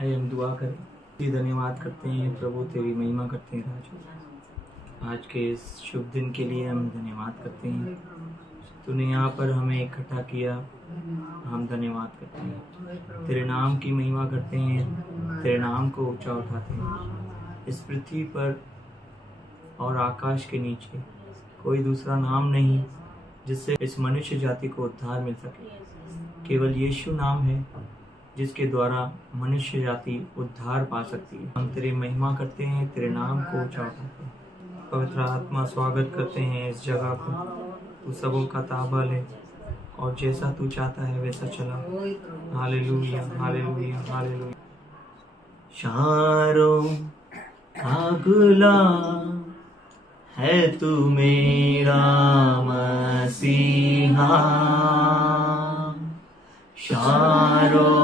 आइए हम दुआ करें। धन्यवाद करते हैं प्रभु, तेरी महिमा करते हैं राजू। आज के इस शुभ दिन के लिए हम धन्यवाद करते हैं। तूने यहाँ पर हमें इकट्ठा किया, हम धन्यवाद करते हैं। तेरे नाम की महिमा करते हैं, तेरे नाम को ऊंचा उठाते हैं। इस पृथ्वी पर और आकाश के नीचे कोई दूसरा नाम नहीं जिससे इस मनुष्य जाति को उद्धार मिल सके। केवल यीशु नाम है जिसके द्वारा मनुष्य जाति उद्धार पा सकती है। हम तेरी महिमा करते हैं, तेरे नाम को ऊंचा उठाते हैं। पवित्र आत्मा स्वागत करते हैं इस जगह पर। तू सबों का ताबा ले और जैसा तू चाहता है वैसा चला। Hallelujah hallelujah hallelujah. शारों का गुलाम है तू मेरा मसीहा, शारोन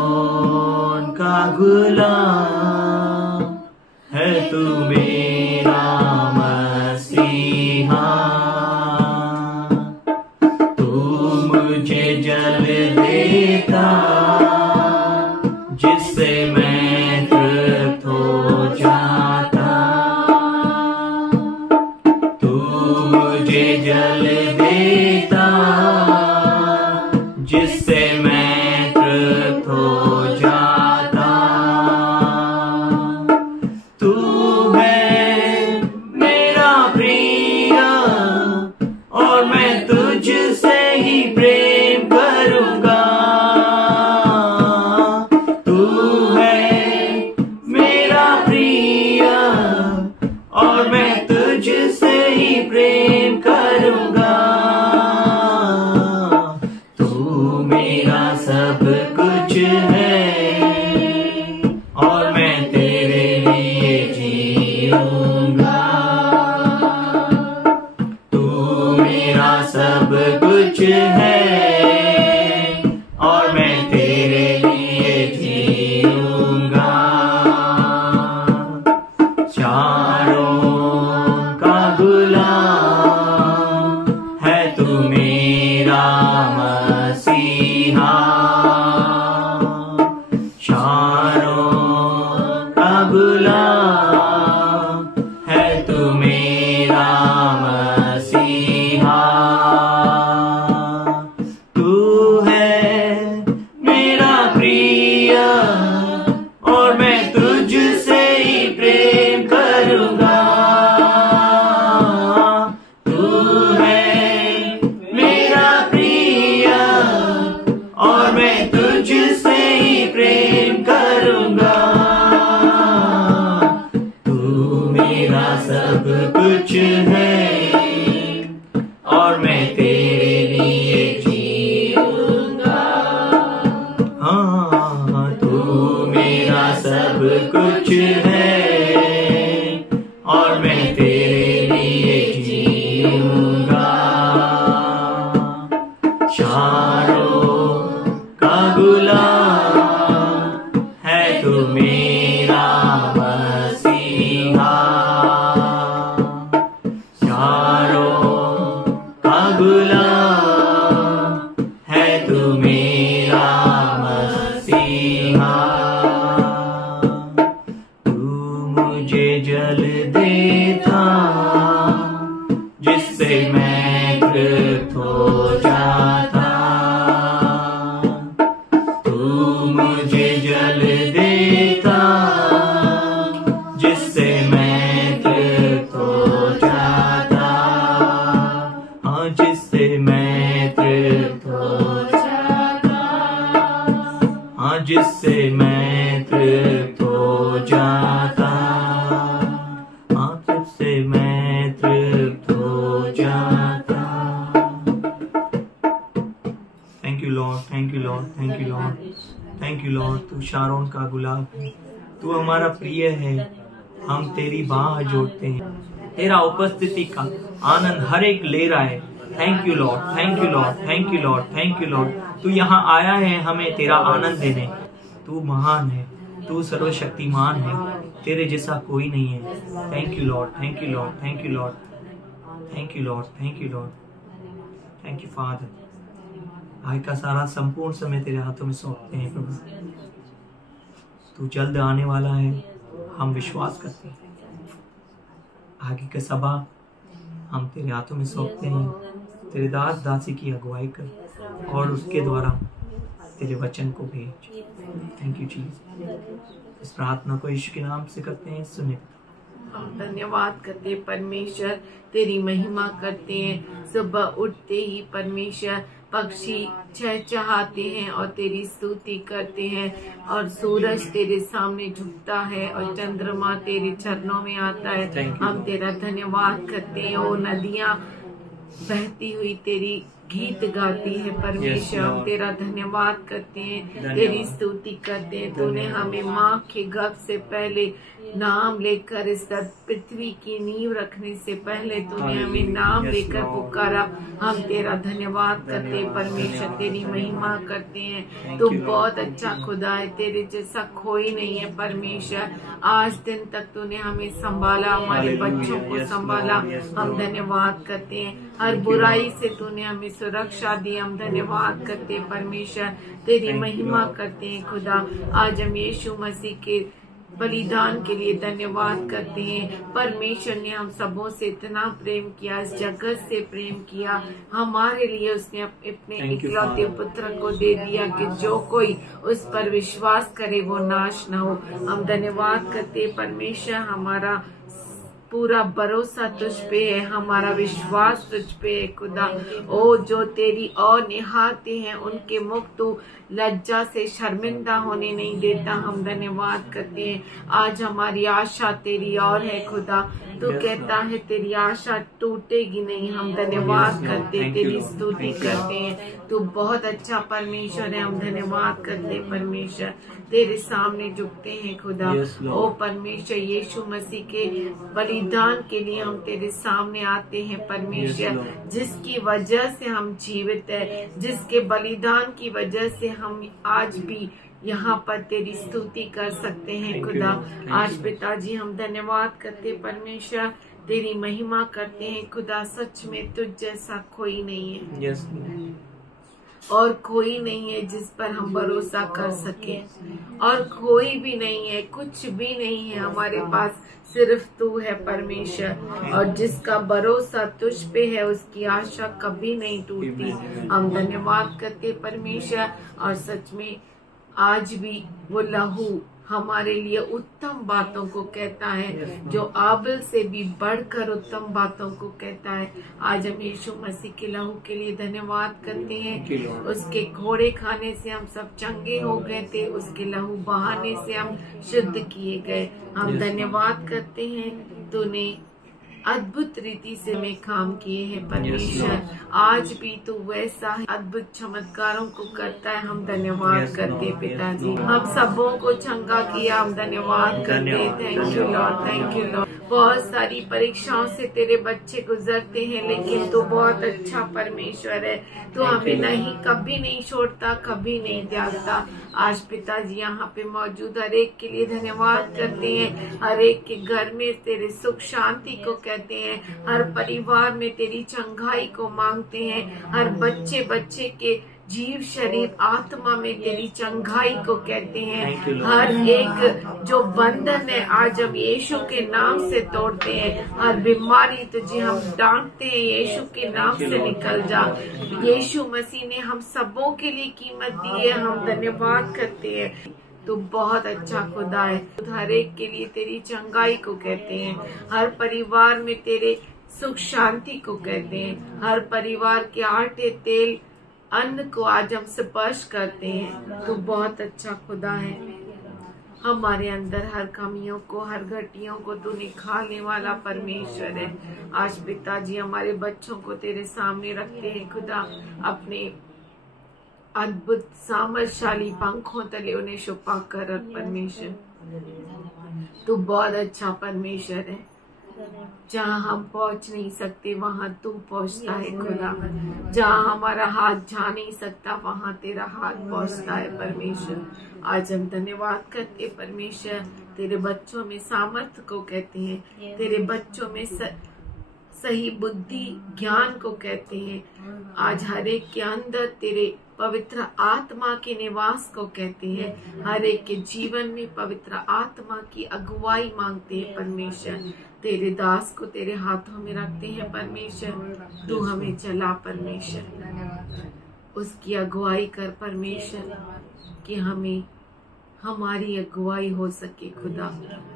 का गुलाम है तू मेरा मसीहा। तू मुझे जल देता जिससे मैं तृप्त हो जाता। तू मुझे जल देता जिससे मैं तृप्त हो जाता। तू है मेरा प्रिय और मैं तुझसे ही प्रेम करूंगा। तू है मेरा प्रिय और मैं तुझसे ही प्रेम करूंगा। तू मेरा सब कुछ है और मैं तेरे लिए जीऊंगा। तू मेरा सब कुछ है और मैं तेरे लिए जीऊंगा। चारों का गुलाम है तू मेरा मसीहा, शारों का गुलाम है तू मेरा मसीहा। तू है मेरा प्रिय और मैं तुझसे ही प्रेम करूंगा। तू है मेरा प्रिय और मैं तुझसे ही प्रेम करूंगा। तू मेरा सब कुछ है और मैं तेरे लिए जीऊंगा। हाँ, तू मेरा सब कुछ है और मैं तेरे लिए जीऊंगा। शारों का गुलाम है तू मेरा मसीहा, शारों का गुलाम है तू मेरा मसीहा। तू मुझे जल देता जिससे मैं तृप्त हो जाता। तू मुझे जल देता जिससे मैं तृप्त हो जाता। हाँ, जिससे मैं तृप्त हो जाता। हाँ, जिससे मैं तृप्त हो जाता। हाँ, जिससे मैं तृप्त हो जाता। Thank you Lord, thank you Lord, thank you Lord, thank you Lord. तू शारोन का गुलाब है, तू हमारा प्रिय है। हम तेरी बाह जोड़ते हैं, तेरा उपस्थिति का आनंद हर एक ले रहा है। Thank you Lord, thank you Lord, thank you Lord, thank you Lord. तू यहाँ आया है हमें तेरा आनंद देने। तू महान है, तू सर्वशक्तिमान है, तेरे जैसा कोई नहीं है। Thank you Lord, thank you Lord, thank you Lord, thank you Lord, thank you Lord, thank you father. आज का सारा संपूर्ण समय तेरे हाथों में सौंपते हैं प्रभु। तू जल्द आने वाला है, हम विश्वास करते हैं। आगे का सभा हम तेरे हाथों में सौंपते हैं। तेरे दास दासी की अगुवाई कर और उसके द्वारा तेरे वचन को भेज। Thank you Jesus. इस प्रार्थना को यीशु के नाम से करते हैं, सुने। हम धन्यवाद करते हैं परमेश्वर, तेरी महिमा करते हैं। सुबह उठते ही परमेश्वर पक्षी चहचहाते हैं और तेरी स्तुति करते हैं, और सूरज तेरे सामने झुकता है और चंद्रमा तेरे चरणों में आता है। हम तेरा धन्यवाद करते हैं। वो नदियाँ बहती हुई तेरी गीत गाती है परमेश्वर। हम तेरा धन्यवाद करते हैं, तेरी स्तुति करते हैं। तूने हमें माँ के गर्भ से पहले नाम लेकर, इस पृथ्वी की नींव रखने से पहले तूने हमें नाम लेकर पुकारा। हम तेरा धन्यवाद करते हैं परमेश्वर, तेरी महिमा करते हैं। तू बहुत अच्छा खुदा है, तेरे जैसा कोई नहीं है परमेश्वर। आज दिन तक तूने हमें संभाला, हमारे बच्चों को संभाला। हम धन्यवाद करते हैं। हर बुराई से तूने हमें सुरक्षा दी। हम धन्यवाद करते हैं परमेश्वर, तेरी महिमा करते हैं खुदा। आज हम यीशु मसीह के बलिदान के लिए धन्यवाद करते हैं। परमेश्वर ने हम सबों से इतना प्रेम किया, इस जगत से प्रेम किया, हमारे लिए उसने अपने इकलौते पुत्र को दे दिया कि जो कोई उस पर विश्वास करे वो नाश न हो। हम धन्यवाद करते हैं परमेश्वर, हमारा पूरा भरोसा तुझ पे है, हमारा विश्वास तुझ पे है खुदा। ओ जो तेरी और निहारते हैं उनके मुख तू लज्जा से शर्मिंदा होने नहीं देता। हम धन्यवाद करते हैं। आज हमारी आशा तेरी और है खुदा। तू कहता है तेरी आशा टूटेगी नहीं। हम धन्यवाद करते हैं, तेरी स्तुति करते हैं। तू बहुत अच्छा परमेश्वर है। हम धन्यवाद करते हैं परमेश्वर, तेरे सामने झुकते हैं खुदा। ओ परमेश्वर, यीशु मसीह के बलिदान के लिए हम तेरे सामने आते हैं परमेश्वर, जिसकी वजह से हम जीवित है, जिसके बलिदान की वजह से हम आज भी यहाँ पर तेरी स्तुति कर सकते हैं खुदा। आज पिताजी हम धन्यवाद करते परमेश्वर, तेरी महिमा करते हैं खुदा। सच में तुझ जैसा कोई नहीं है और कोई नहीं है जिस पर हम भरोसा कर सके, और कोई भी नहीं है, कुछ भी नहीं है हमारे पास, सिर्फ तू है परमेश्वर। और जिसका भरोसा तुझ पे है उसकी आशा कभी नहीं टूटती। हम धन्यवाद करते परमेश्वर। और सच में आज भी वो लहू हमारे लिए उत्तम बातों को कहता है, जो आबिल से भी बढ़कर उत्तम बातों को कहता है। आज हम यीशु मसीह के लहू के लिए धन्यवाद करते हैं। उसके घोड़े खाने से हम सब चंगे हो गए थे, उसके लहू बहाने से हम शुद्ध किए गए। हम धन्यवाद करते हैं, तूने अद्भुत रीति से में काम किए हैं परमेश्वर। आज भी तू वैसा अद्भुत चमत्कारों को करता है। हम धन्यवाद करते पिताजी, हम सबों को चंगा किया। हम धन्यवाद करते। Thank you Lord, thank you Lord. बहुत सारी परीक्षाओं से तेरे बच्चे गुजरते हैं, लेकिन तू बहुत अच्छा परमेश्वर है। तू हमें नहीं, कभी नहीं छोड़ता, कभी नहीं त्यागता। आज पिताजी यहाँ पे मौजूद हर एक के लिए धन्यवाद करते हैं। हर एक के घर में तेरे सुख शांति को कहते हैं, हर परिवार में तेरी चंगाई को मांगते हैं। हर बच्चे के जीव शरीर आत्मा में तेरी चंगाई को कहते हैं। हर एक जो बंधन है आज हम यीशु के नाम से तोड़ते हैं। हर बीमारी तुझे हम डांटते हैं, यीशु के नाम से निकल जा। यीशु मसीह ने हम सबों के लिए कीमत दी है। हम धन्यवाद करते हैं। तू बहुत अच्छा खुदा है। हर एक के लिए तेरी चंगाई को कहते हैं। हर परिवार में तेरे सुख शांति को कहते हैं। हर परिवार के आटे तेल अन्न को आज हम स्पर्श करते हैं। तू बहुत अच्छा खुदा है। हमारे अंदर हर कमियों को, हर घटियों को तू निकालने वाला परमेश्वर है। आज पिताजी हमारे बच्चों को तेरे सामने रखते हैं खुदा। अपने अद्भुत सामर्थशाली पंखों तले उन्हें छुपा कर परमेश्वर, तू बहुत अच्छा परमेश्वर है। जहाँ हम पहुँच नहीं सकते वहाँ तू पहुँचता है खुदा। जहाँ हमारा हाथ जा नहीं सकता वहाँ तेरा हाथ पहुँचता है परमेश्वर। आज हम धन्यवाद करते परमेश्वर, तेरे बच्चों में सामर्थ्य को कहते हैं, तेरे बच्चों में सही बुद्धि ज्ञान को कहते हैं। आज हर एक के अंदर तेरे पवित्र आत्मा के निवास को कहते हैं। हर एक के जीवन में पवित्र आत्मा की अगुवाई मांगते हैं परमेश्वर। तेरे दास को तेरे हाथों में रखते हैं परमेश्वर। तू हमें चला परमेश्वर, उसकी अगुवाई कर परमेश्वर, कि हमें हमारी अगुवाई हो सके खुदा।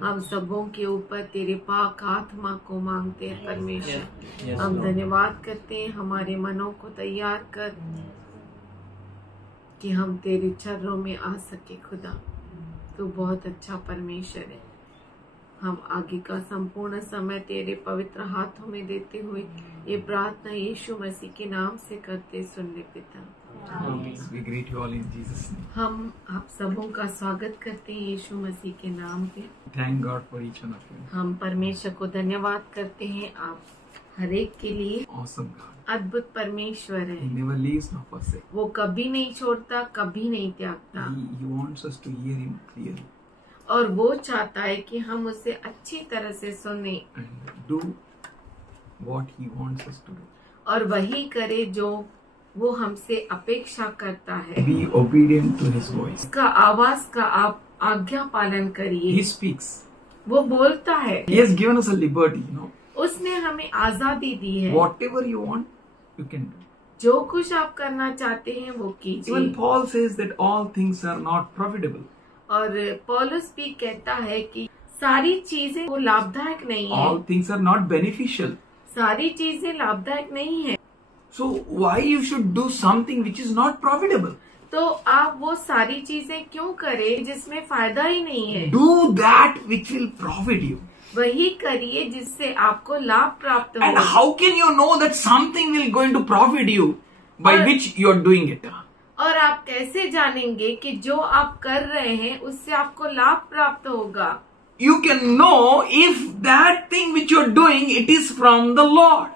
हम सबों के ऊपर तेरे पाक आत्मा को मांगते हैं परमेश्वर। हम धन्यवाद करते हैं, हमारे मनों को तैयार कर कि हम तेरे चरणों में आ सके खुदा। तो बहुत अच्छा परमेश्वर है। हम आगे का संपूर्ण समय तेरे पवित्र हाथों में देते हुए ये प्रार्थना यीशु मसीह के नाम से करते सुन ले पिता। We greet you all in Jesus' name. हम आप सबों का स्वागत करते हैं यीशु मसीह के नाम पे। Thank God for each one of you. हम परमेश्वर को धन्यवाद करते हैं आप हर एक के लिए। Awesome God. अद्भुत परमेश्वर है। He never leaves nor forsakes. वो कभी नहीं छोड़ता, कभी नहीं त्यागता। He wants us to hear Him clearly और वो चाहता है कि हम उसे अच्छी तरह से सुने and do what He wants us to do. और वही करे जो वो हमसे अपेक्षा करता है। Be obedient to His voice. उसका आवाज का आप आज्ञा पालन करिए। He speaks. वो बोलता है। He has given us a liberty, you know. उसने हमें आजादी दी है। Whatever you want, you can do. जो कुछ आप करना चाहते हैं वो कीजिए। Even Paul says that all things are not profitable. और पौलुस भी कहता है कि सारी चीजें वो लाभदायक नहीं है। All things are not beneficial. सारी चीजें लाभदायक नहीं है। So why you should do something which is not profitable? तो आप वो सारी चीजें क्यों करें जिसमें फायदा ही नहीं है। Do that which will profit you. वही करिए जिससे आपको लाभ प्राप्त हो। And how can you know that something will going to profit you by which you are doing it? और आप कैसे जानेंगे कि जो आप कर रहे हैं उससे आपको लाभ प्राप्त होगा। You can know if that thing which you are doing it is from the Lord.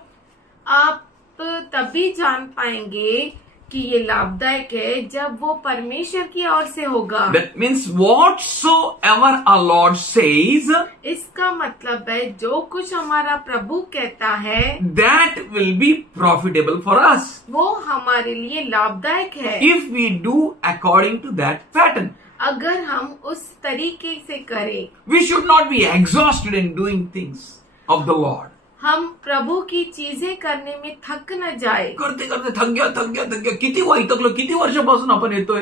आप तभी जान पाएंगे कि ये लाभदायक है जब वो परमेश्वर की ओर से होगा। That means whatsoever our Lord says, इसका मतलब है जो कुछ हमारा प्रभु कहता है that will be profitable for us वो हमारे लिए लाभदायक है if we do according to that pattern. अगर हम उस तरीके से करें। We should not be exhausted in doing things of the Lord. हम प्रभु की चीजें करने में थक न जाए। करते करते थक गया किती वैतकलो, किती वर्षापासून आपण येतोय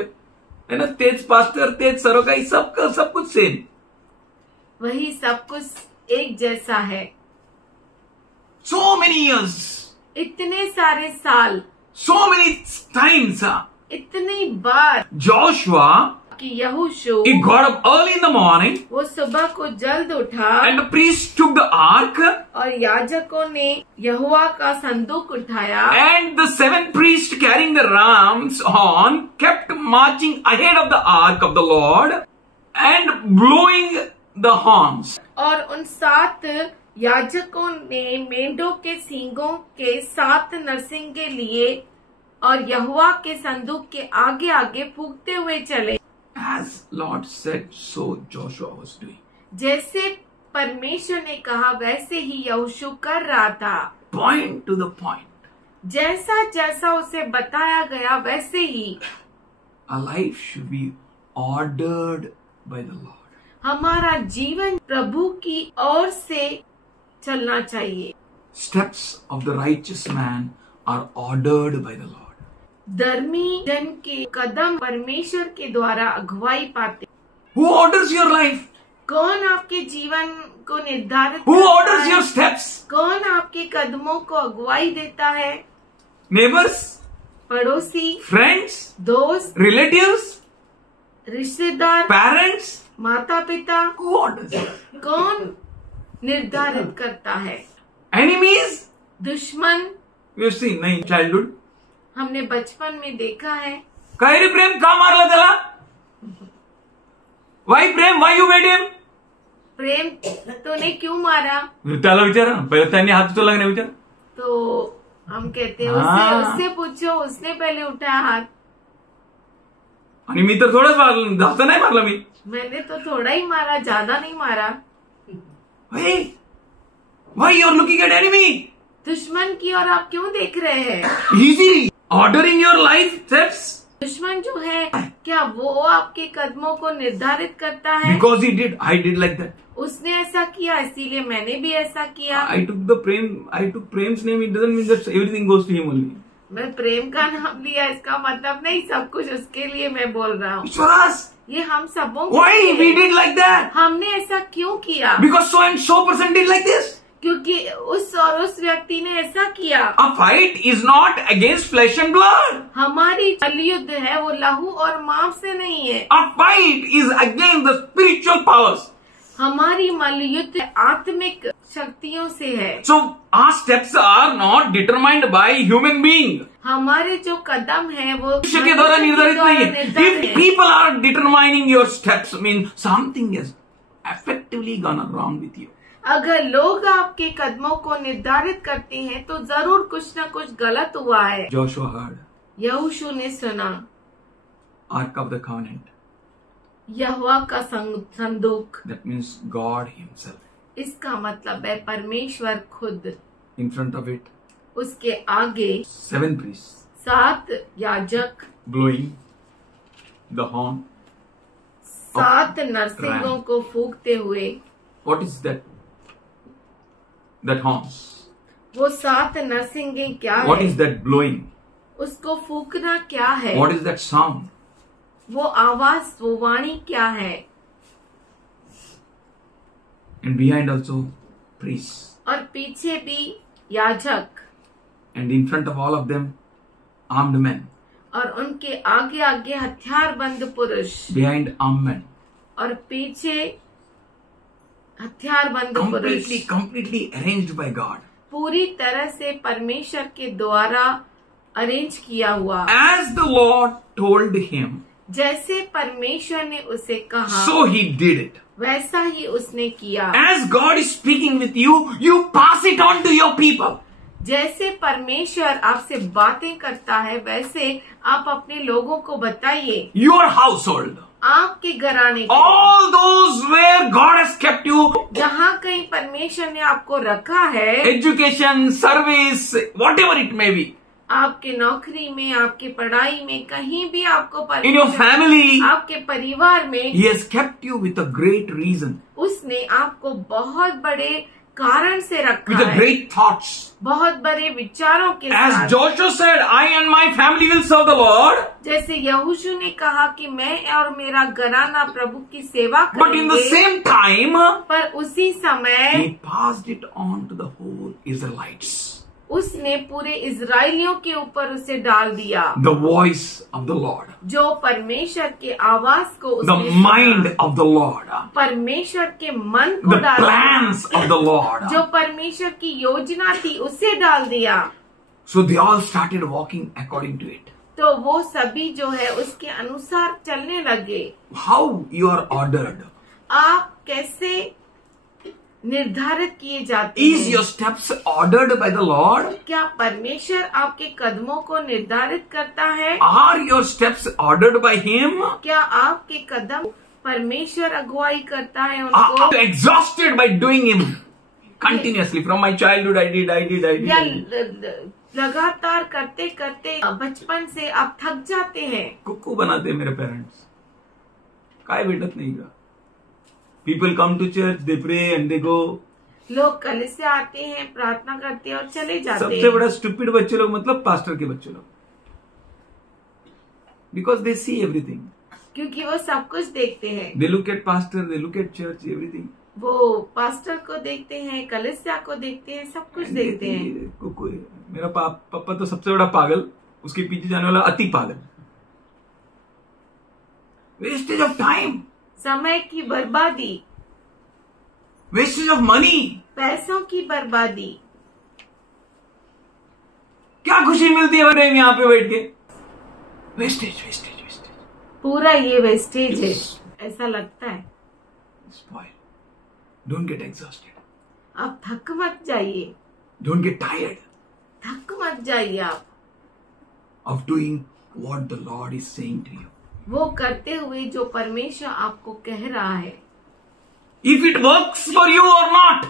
है ना, तेच पास्टर तेच सर्व काही सब कुछ सेम, वही सब कुछ एक जैसा है। so many years, इतने सारे साल, so many times, इतनी बार Joshua, कि यहोशू he got up early in the morning वो सुबह को जल्द उठा and the priest took the ark और याजकों ने यहोवा का संदूक उठाया and the 7 priests carrying the rams on kept marching ahead of the ark of the Lord and blowing the horns. और उन 7 याजकों ने मेंढों के सींगों के 7 नरसिंगे लिए और यहोवा के संदूक के आगे आगे फूंकते हुए चले। As Lord said, so Joshua was doing. जैसे परमेश्वर ने कहा वैसे ही यहोशू कर रहा था। Point to the point. जैसा जैसा उसे बताया गया वैसे ही Our life should be ordered by the Lord. हमारा जीवन प्रभु की ओर से चलना चाहिए। Steps of the righteous man are ordered by the Lord. धर्मी जन के कदम परमेश्वर के द्वारा अगुवाई पाते। Who orders your life? कौन आपके जीवन को निर्धारित Who करता orders है? your steps? कौन आपके कदमों को अगुवाई देता है? Neighbors? पड़ोसी, Friends? दोस्त, Relatives? रिश्तेदार, Parents? माता पिता, Who orders? कौन निर्धारित करता है? Enemies? दुश्मन। You have seen in childhood. हमने बचपन में देखा है। काय रे प्रेम, का मारला त्याला? Why Prem? Why you made him? प्रेम तूने क्यों मारा? त्याला विचारा, पहिले त्यांनी हात उचलला नाही विचार. तो हम कहते हैं हाँ। उससे पूछो, उसने पहले उठाया हाथ। आणि मी तर थोडंच मारलं, जास्त नाही मारला मी. मैंने तो थोड़ा ही मारा, ज्यादा नहीं मारा। Why you are looking at enemy? दुश्मन की ओर आप क्यों देख रहे हैं? Easy ordering your life steps दुश्मन जो है क्या वो आपके कदमों को निर्धारित करता है? because he did. I did like that. उसने ऐसा किया इसीलिए मैंने भी ऐसा किया। I took Prem's name. It doesn't mean that everything goes to him only. मैं प्रेम का नाम लिया इसका मतलब नहीं सब कुछ उसके लिए मैं बोल रहा हूँ। It's for us. ये हम सबों के Why लिए we है। did like that? हमने ऐसा क्यों किया? Because so and so person did like this. क्योंकि उस और उस व्यक्ति ने ऐसा किया। A fight is not against flesh and blood. हमारी युद्ध है वो लहू और मांस से नहीं है। A fight is against the spiritual powers. हमारी मल्लयुद्ध आत्मिक शक्तियों से है। So our steps are not determined by human being. हमारे जो कदम है वो मनुष्य के द्वारा निर्धारित नहीं है. If people are determining your steps, means something has effectively gone wrong with you. अगर लोग आपके कदमों को निर्धारित करते हैं तो जरूर कुछ न कुछ गलत हुआ है। Joshua heard. यहोशू ने सुना। Ark of the Covenant. यहोवा का संदूक। That means God Himself. इसका मतलब है परमेश्वर खुद। In front of it, उसके आगे 7 priests 7 याजक blowing the horn. 7 नरसिंहों को फूंकते हुए। What is that? That horn. वो 7 नरसिंगे क्या What है? is that blowing? उसको फूंकना क्या है? What is that sound? वो आवाज वो वाणी क्या है? And behind also priests. और पीछे भी याजक। And in front of all of them, armed men. और उनके आगे आगे हथियारबंद पुरुष। Behind armed men. और पीछे हथियारबंद पुरुष। Completely arranged by God. पूरी तरह से परमेश्वर के द्वारा अरेंज किया हुआ। As the Lord told him, जैसे परमेश्वर ने उसे कहा so he did it. वैसा ही उसने किया। As God is speaking with you, you pass it on to your people. जैसे परमेश्वर आपसे बातें करता है वैसे आप अपने लोगों को बताइए। Your household. आपके घराने को। All those where God has kept you. जहाँ कहीं परमेश्वर ने आपको रखा है। Education, service, whatever it may be. आपके नौकरी में, आपके पढ़ाई में, कहीं भी आपको In your family. आपके परिवार में He has kept you with a great reason. उसने आपको बहुत बड़े कारण से रखा With a है। great thoughts. बहुत बड़े विचारों के As साथ। Joshua said, I and my family will serve the Lord. जैसे यहोशू ने कहा कि मैं और मेरा घराना प्रभु की सेवा But in the करेंगे। same time, पर उसी समय He passed it on to the whole Israelites. उसने पूरे इजरायलियों के ऊपर उसे डाल दिया। The voice of the Lord. जो परमेश्वर के आवाज को The उसने सुना। mind of the Lord. परमेश्वर के मन को The डाल plans दिया। of the Lord. जो परमेश्वर की योजना थी उसे डाल दिया। So they all started walking according to it. तो वो सभी जो है उसके अनुसार चलने लगे। How you are ordered? आप कैसे निर्धारित किए जाते Is हैं? your steps ordered by the Lord? क्या परमेश्वर आपके कदमों को निर्धारित करता है? Are your steps ordered by Him? क्या आपके कदम परमेश्वर अगुवाई करता है Are उनको? you exhausted by doing Him continuously? From my childhood, I did. या लगातार करते करते बचपन से आप थक जाते हैं? कुक्कू बनाते मेरे पेरेंट्स, काय भेटत नाही का. People come to church, they pray and they go. लोग कलीसिया आते हैं, प्रार्थना करते हैं और चले जाते सबसे हैं। बड़ा स्टूपिड बच्चे लोग मतलब पास्टर के बच्चे लोग, because they see everything. क्योंकि वो सब कुछ देखते हैं। They look at pastor, they look at church, everything. वो पास्टर को देखते हैं, कलीसिया को देखते हैं, सब कुछ देखते हैं। कुक्कू है. मेरा पापा तो सबसे बड़ा पागल, उसके पीछे जाने वाला अति पागल. Wastage of time. समय की बर्बादी, वेस्टेज ऑफ मनी. पैसों की बर्बादी। क्या खुशी मिलती है बड़े यहाँ पे बैठ के. वेस्टेज. पूरा ये वेस्टेज है ऐसा लगता है। Spoil. Don't get exhausted. आप थक मत जाइए। Don't get tired थक मत जाइए आप of doing what the Lord is saying to you. वो करते हुए जो परमेश्वर आपको कह रहा है। If it works for you or not.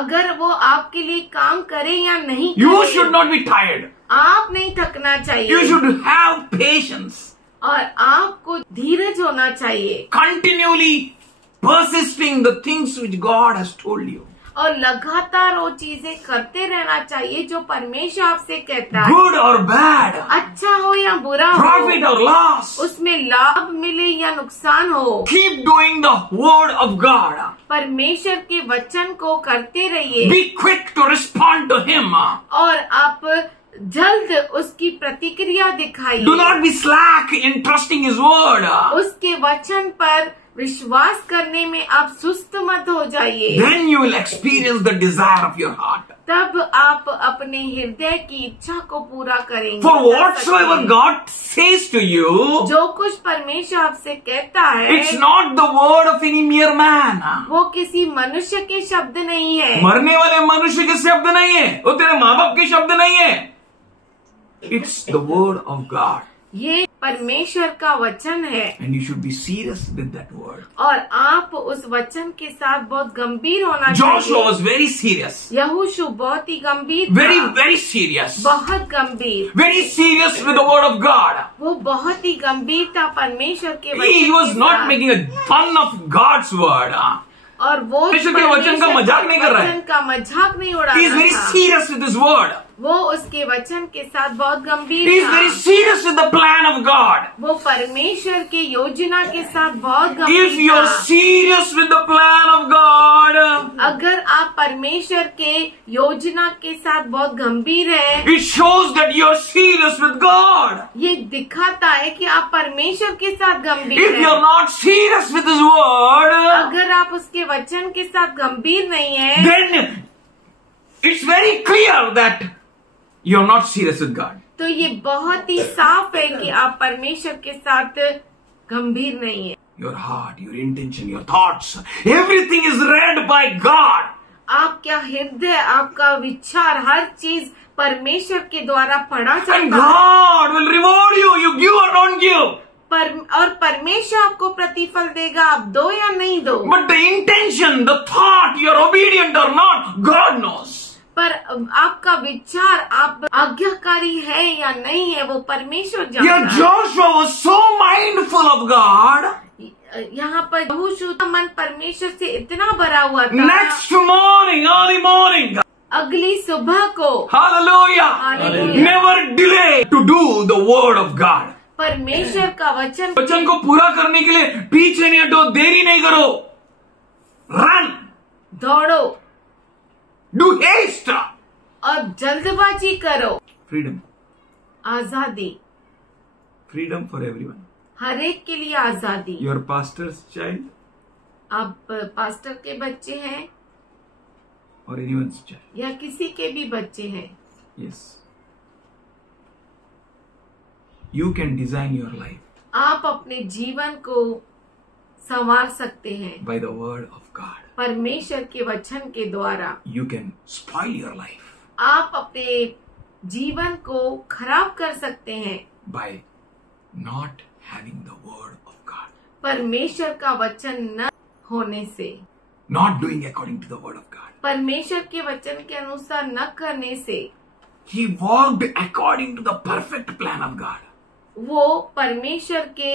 अगर वो आपके लिए काम करे या नहीं You करे, should not be tired. आप नहीं थकना You चाहिए should have patience. और आपको धीरज होना चाहिए, Continually persisting the things which God has told you. और लगातार वो चीजें करते रहना चाहिए जो परमेश्वर आपसे कहता है, Good or bad, अच्छा हो या बुरा profit हो, or loss. उसमें लाभ मिले या नुकसान हो, Keep doing the word of God. परमेश्वर के वचन को करते रहिए Be quick to respond to Him. और आप जल्द उसकी प्रतिक्रिया दिखाइए। Do not be slack in trusting His word. उसके वचन पर विश्वास करने में आप सुस्त मत हो जाइए, Then you will experience the desire of your heart. तब आप अपने हृदय की इच्छा को पूरा करेंगे। For whatsoever God says to you, जो कुछ परमेश्वर आपसे कहता है, it's not the word of any mere man. वो किसी मनुष्य के शब्द नहीं है, मरने वाले मनुष्य के शब्द नहीं है, वो तेरे माँ बाप के शब्द नहीं है. It's the word of God. ये परमेश्वर का वचन है And you should be serious with that word. और आप उस वचन के साथ बहुत गंभीर होना Joshua चाहिए। was very serious. यहोशू बहुत ही गंभीर Very, था, very serious. बहुत गंभीर, Very serious with the word of God. वो बहुत ही गंभीर था परमेश्वर के वचन He was के not साथ। making a fun of God's word. और वो परमेश्वर के वचन का मजाक नहीं कर रहा है। वचन का मजाक नहीं उड़ा He is रहा very था, serious with His word. वो उसके वचन के साथ बहुत गंभीर He is था, very serious with the plan of God. वो परमेश्वर के योजना के साथ बहुत If गंभीर you are था। serious with the plan of God, अगर आप परमेश्वर के योजना के साथ बहुत गंभीर हैं, it shows that you are serious with God. ये दिखाता है कि आप परमेश्वर के साथ गंभीर If you हैं। are not serious with His word, अगर आप उसके वचन के साथ गंभीर नहीं हैं, then it's very clear that you are not serious with God. तो ये बहुत ही साफ है कि आप परमेश्वर के साथ गंभीर नहीं है। Your heart, your intention, your thoughts, everything is read by God. आपका हृदय, आपका विचार, हर चीज परमेश्वर के द्वारा पढ़ा And जाता है God will reward you. You give or don't give. और परमेश्वर आपको प्रतिफल देगा, आप दो या नहीं दो। But the intention, the thought, you are obedient or not, God knows. पर आपका विचार, आप आज्ञाकारी है या नहीं है, वो परमेश्वर जानता Here है। Joshua was so mindful of God. यहाँ पर यहोशू का मन परमेश्वर से इतना भरा हुआ था। Next morning, early morning, अगली सुबह को hallelujah, Hallelujah. never delay to do the word of God. परमेश्वर का वचन को पूरा करने के लिए पीछे नहीं हटो, देरी नहीं करो. Run, दौड़ो do haste. और जल्दबाजी करो। Freedom, आजादी, freedom for everyone. हर एक के लिए आजादी। Your pastor's child आप पास्टर के बच्चे हैं or anyone's child. या किसी के भी बच्चे हैं, Yes. You can design your life आप अपने जीवन को संवार सकते हैं by the word of God. परमेश्वर के वचन के द्वारा। You can spoil your life आप अपने जीवन को खराब कर सकते हैं by not having the word of God. परमेश्वर का वचन न होने से, Not doing according to the word of God. परमेश्वर के वचन के अनुसार न करने से। He walked according to the perfect plan of God. वो परमेश्वर के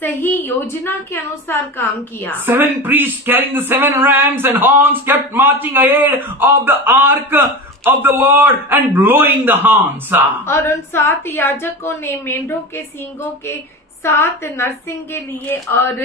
सही योजना के अनुसार काम किया। 7 priests carrying the 7 rams and horns kept marching ahead of the ark of the Lord and blowing the horns. और उन 7 याजकों ने मेंढों के सींगों के 7 नरसिंगे लिए और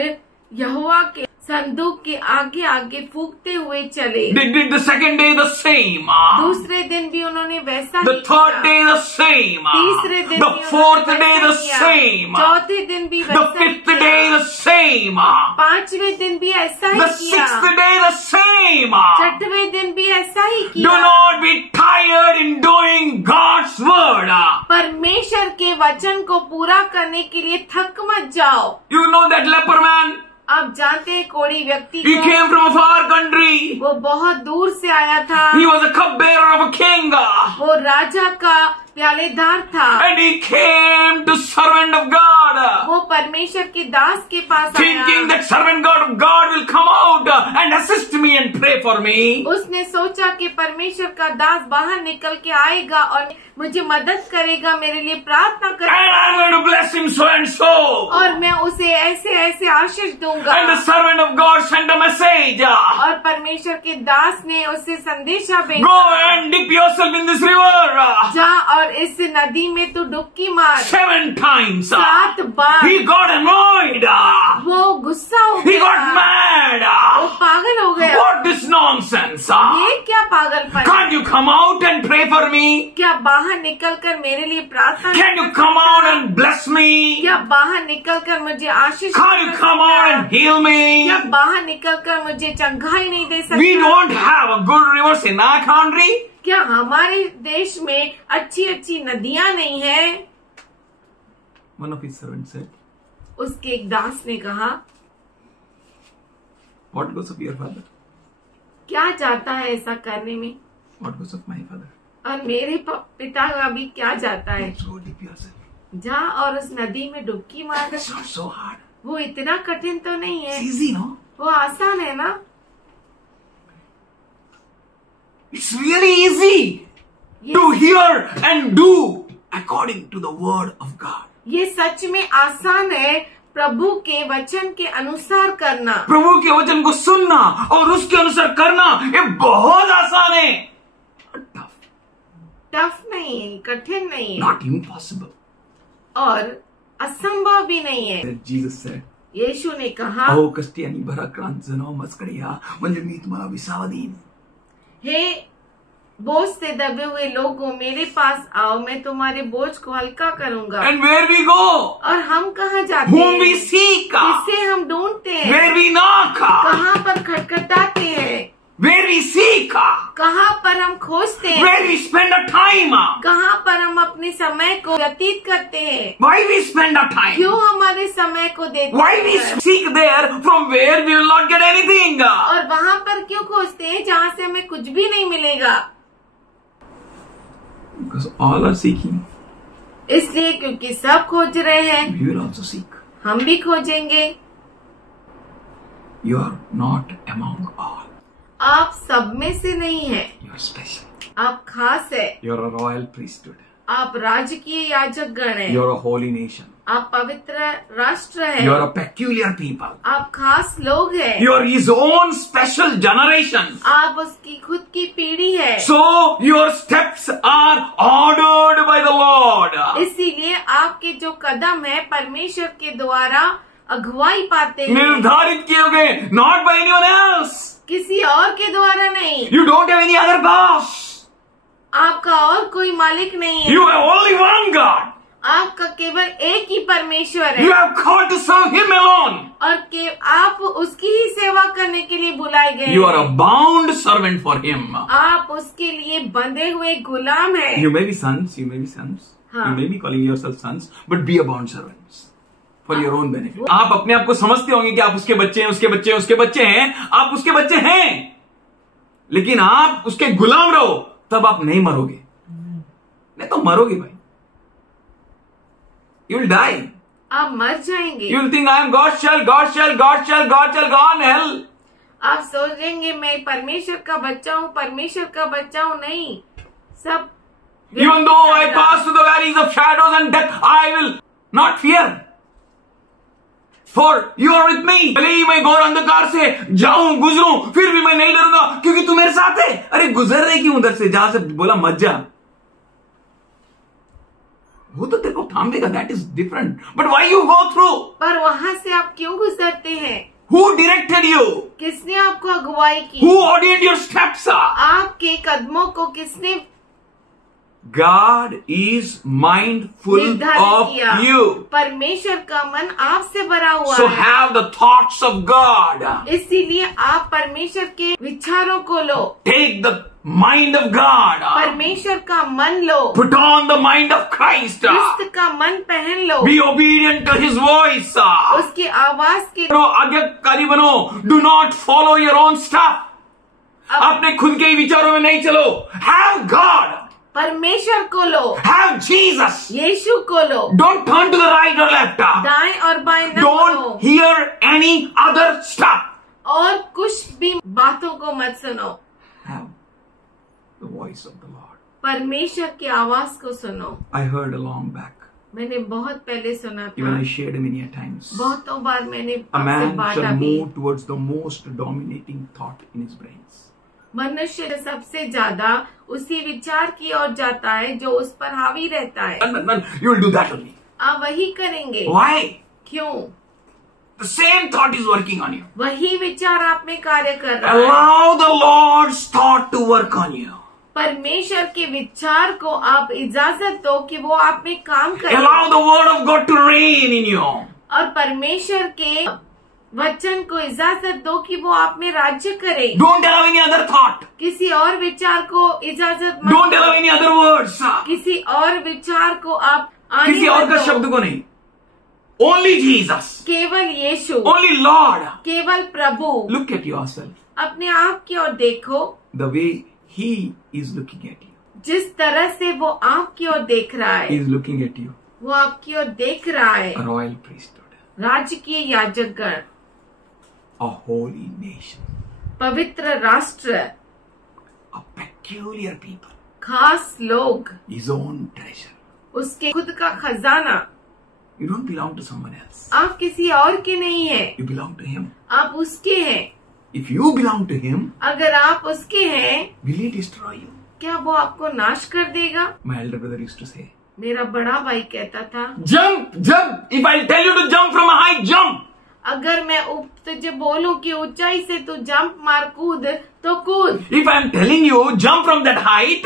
यहोवा के संदूक के आगे आगे फूंकते हुए चले। They did the second day the same. दूसरे दिन भी उन्होंने वैसा The ही third किया। day the same. तीसरे दिन The भी fourth उन्होंने day the वैसा किया। same. चौथे दिन भी The वैसा ही fifth day किया। the same. पांचवें दिन भी ऐसा ही The किया। 6th day the same. छठवें दिन भी ऐसा ही Do किया। not be tired in doing God's word. परमेश्वर के वचन को पूरा करने के लिए थक मत जाओ। You know that leper man? आप जानते हैं कोढ़ी व्यक्ति He को, came from a far country. वो बहुत दूर से आया था। He was a cupbearer of a king. वो राजा का प्यालेदार था। And he came to servant of God, वो परमेश्वर के दास के पास आया, thinking that servant God of God will come out and assist me and pray for me. उसने सोचा कि परमेश्वर का दास बाहर निकल के आएगा और मुझे मदद करेगा, मेरे लिए प्रार्थना And करेगा I'm going to bless him so and so. और मैं उसे ऐसे ऐसे आशीष दूंगा। And the servant of God sent a message. और परमेश्वर के दास ने उसे संदेशा Go भेजा, and dip yourself in this river. जा और इस नदी में तू डुबकी मार। 7 times. 7 bar He got annoyed. वो गुस्सा हो He got गया, mad. वो पागल हो गया। What this nonsense? ये क्या पागलपन? Can't you come out and pray for me? क्या बाहर निकलकर मेरे लिए प्रार्थना? Can you come out and bless me? क्या बाहर निकलकर मुझे आशीष? Can't you come out and heal me? क्या बाहर निकलकर मुझे चंगाई नहीं दे सकता? We don't have a good rivers in our country. क्या हमारे देश में अच्छी अच्छी नदियां नहीं है? One of his servants said, उसके एक दास ने कहा, what goes of your father? क्या जाता है ऐसा करने में? What goes of my father? और मेरे पिता का भी क्या जाता है? Let's go dip yourself. जा और उस नदी में डुबकी मार। It's not so hard. वो इतना कठिन तो नहीं है, It's easy, no? वो आसान है ना? It's really easy to hear and do according to the word of God. ये सच में आसान है प्रभु के वचन के अनुसार करना। प्रभु के वचन को सुनना और उसके अनुसार करना ये बहुत आसान है। Tough, टफ नहीं है, कठिन नहीं है not impossible. और असंभव भी नहीं है। Jesus said, यीशु ने कहा, अहो कष्टी आणि भराक्रांत जनो मस्करिया म्हणजे मी तुम्हाला विसावा देईन. हे बोझ से दबे हुए लोगों, मेरे पास आओ, मैं तुम्हारे बोझ को हल्का करूंगा। And where we go, और हम कहाँ जाते whom हैं? we seek, किसे हम ढूंढते हैं? where we knock, कहाँ पर खटखटाते हैं? where we seek, कहाँ पर हम खोजते हैं? where we spend our time. कहाँ पर हम अपने समय को व्यतीत करते हैं? Why we spend our time? क्यों हमारे समय को देते Why we हैं? seek there from where we will not get anything? और वहाँ पर क्यों खोजते हैं जहाँ से हमें कुछ भी नहीं मिलेगा? Because all are seeking. इसलिए क्योंकि सब खोज रहे हैं, We will also seek. हम भी खोजेंगे। You are not among all. आप सब में से नहीं हैं, You are special. आप खास है, You are a royal priesthood. आप राजकीय याजक गण हैं, You are a holy nation. आप पवित्र राष्ट्र You are हैं, a peculiar people. आप खास लोग हैं, You are his own special generation. आप उसकी खुद की पीढ़ी है। So your steps are ordered by the Lord. इसीलिए आपके जो कदम है परमेश्वर के द्वारा अगुवाई पाते हैं, निर्धारित किए गए, not by anyone else. किसी और के द्वारा नहीं। You don't have any other boss. आपका और कोई मालिक नहीं है, You have only one God. आपका केवल एक ही परमेश्वर You है have called to serve Him alone. और आप उसकी ही सेवा करने के लिए बुलाए गए You are a हैं। bound servant for Him. आप उसके लिए बंधे हुए गुलाम हैं। You may be sons, you may be sons. हाँ। You may be calling yourself sons, but be a bound servants. For your own benefit. आप अपने आप को समझते होंगे कि आप उसके बच्चे हैं, उसके बच्चे हैं, उसके बच्चे हैं। आप उसके बच्चे हैं, लेकिन आप उसके गुलाम रहो, तब आप नहीं मरोगे। नहीं तो मरोगे भाई। You will die. आप मर जाएंगे। You will think I am God shall go on hell. आप सोचेंगे मैं परमेश्वर का बच्चा हूँ, परमेश्वर का बच्चा हूँ। नहीं, सब Even though I pass through the valleys of shadows and death, I will not fear. For you are with me. भले ही मैं घोर अंधकार से जाऊं, गुजरूं, फिर भी मैं नहीं डरूंगा, क्योंकि तू मेरे साथ है। अरे गुजर रहे क्यों उधर से, जहां से बोला मत जा, वो तो तेरे को थामेगा, that is different. But why you go through? पर वहां से आप क्यों गुजरते हैं? Who directed you? किसने आपको अगुवाई की? Who ordained your steps? आपके कदमों को किसने God is mindful निर्धारित of किया? you. परमेश्वर का मन आपसे भरा हुआ So है। have the thoughts of God. इसीलिए आप परमेश्वर के विचारों को लो, Take the mind of God. परमेश्वर का मन लो, Put on the mind of Christ. क्रिस्त का मन पहन लो, Be obedient to His voice. उसकी आवाज के बनो, आज्ञाकारी बनो. Do not follow your own stuff. अपने खुद के ही विचारों में नहीं चलो. Have God. परमेश्वर को लो, Have Jesus. यीशु को लो, Don't turn to the right or left. दाएं और बाएं न Don't करो, hear any other stuff. और कुछ भी बातों को मत सुनो, Have the voice of the Lord. परमेश्वर की आवाज को सुनो। I heard a long back. मैंने बहुत पहले सुना Even था, I shared many a times. बहुतों बार मैंने A आपसे man बांटा shall भी। move towards the most dominating thought in his brains. मनुष्य सबसे ज्यादा उसी विचार की ओर जाता है जो उस पर हावी रहता है। And you will do that only. आप वही करेंगे। Why? क्यों? The same thought is working on you. वही विचार आप में कार्य कर रहा है। Allow the Lord's thought to work on you. परमेश्वर के विचार को आप इजाजत दो कि वो आप में काम करे। Allow the word of God to reign in you. और परमेश्वर के वचन को इजाजत दो कि वो आप में राज्य करे। Don't allow any other thought. किसी और विचार को इजाजत मत Don't दो। allow any other words. किसी और विचार को आप आने किसी और मत का दो। शब्द को नहीं. Only Jesus. केवल यीशु, Only Lord. केवल प्रभु। Look at yourself. अपने आप की ओर देखो, The way He is looking at you. जिस तरह से वो आपकी ओर देख रहा He है, is looking at you. वो आपकी ओर देख रहा है। A royal priesthood. राजकीय याजकगण, A holy nation. पवित्र राष्ट्र, A peculiar people. खास लोग, His own treasure. उसके खुद का खजाना। You don't belong to someone else. आप किसी और के नहीं है, You belong to Him. आप उसके हैं। If you belong to Him, अगर आप उसके हैं, will He destroy you? क्या वो आपको नाश कर देगा? My elder brother used to say, मेरा बड़ा भाई कहता था, jump, jump. If I tell you to jump from a height, jump. अगर मैं तुझे बोलूं कि ऊंचाई से तू जंप मार कूद तो कूद। If I am telling you jump from that height,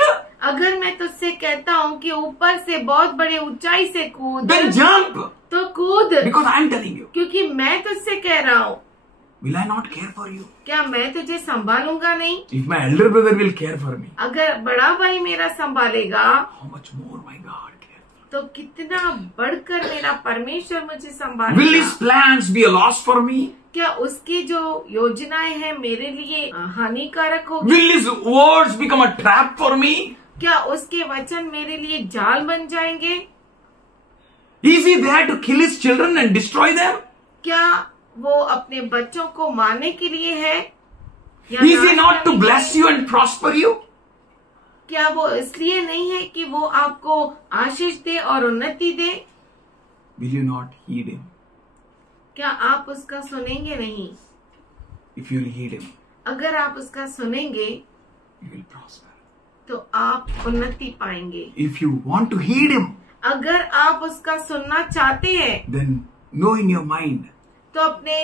अगर मैं तुझसे कहता हूँ कि ऊपर से बहुत बड़ी ऊंचाई से कूद then jump. तो कूद, Because I am telling you. क्योंकि मैं तुझसे कह रहा हूँ। Will I not care for you? क्या मैं तुझे संभालूंगा नहीं? If my elder brother will care for me, अगर बड़ा भाई मेरा संभालेगा how much more my God cares? तो कितना बढ़कर मेरा परमेश्वर मुझे Will संभालेगा। His plans be a loss for me? क्या उसकी जो योजनाएं हैं मेरे लिए हानिकारक होगी? Will His words become a trap for me? क्या उसके वचन मेरे लिए जाल बन जाएंगे? Is He there to kill His children and destroy them? क्या वो अपने बच्चों को मारने के लिए है या Is He नाश not to करने के bless लिए? you and prosper you? क्या वो इसलिए नहीं है कि वो आपको आशीष दे और उन्नति दे? Will you not heed Him? क्या आप उसका सुनेंगे नहीं? If you will heed Him, अगर आप उसका सुनेंगे you will prosper. तो आप उन्नति पाएंगे। If you want to heed Him, अगर आप उसका सुनना चाहते हैं then know in your mind, तो अपने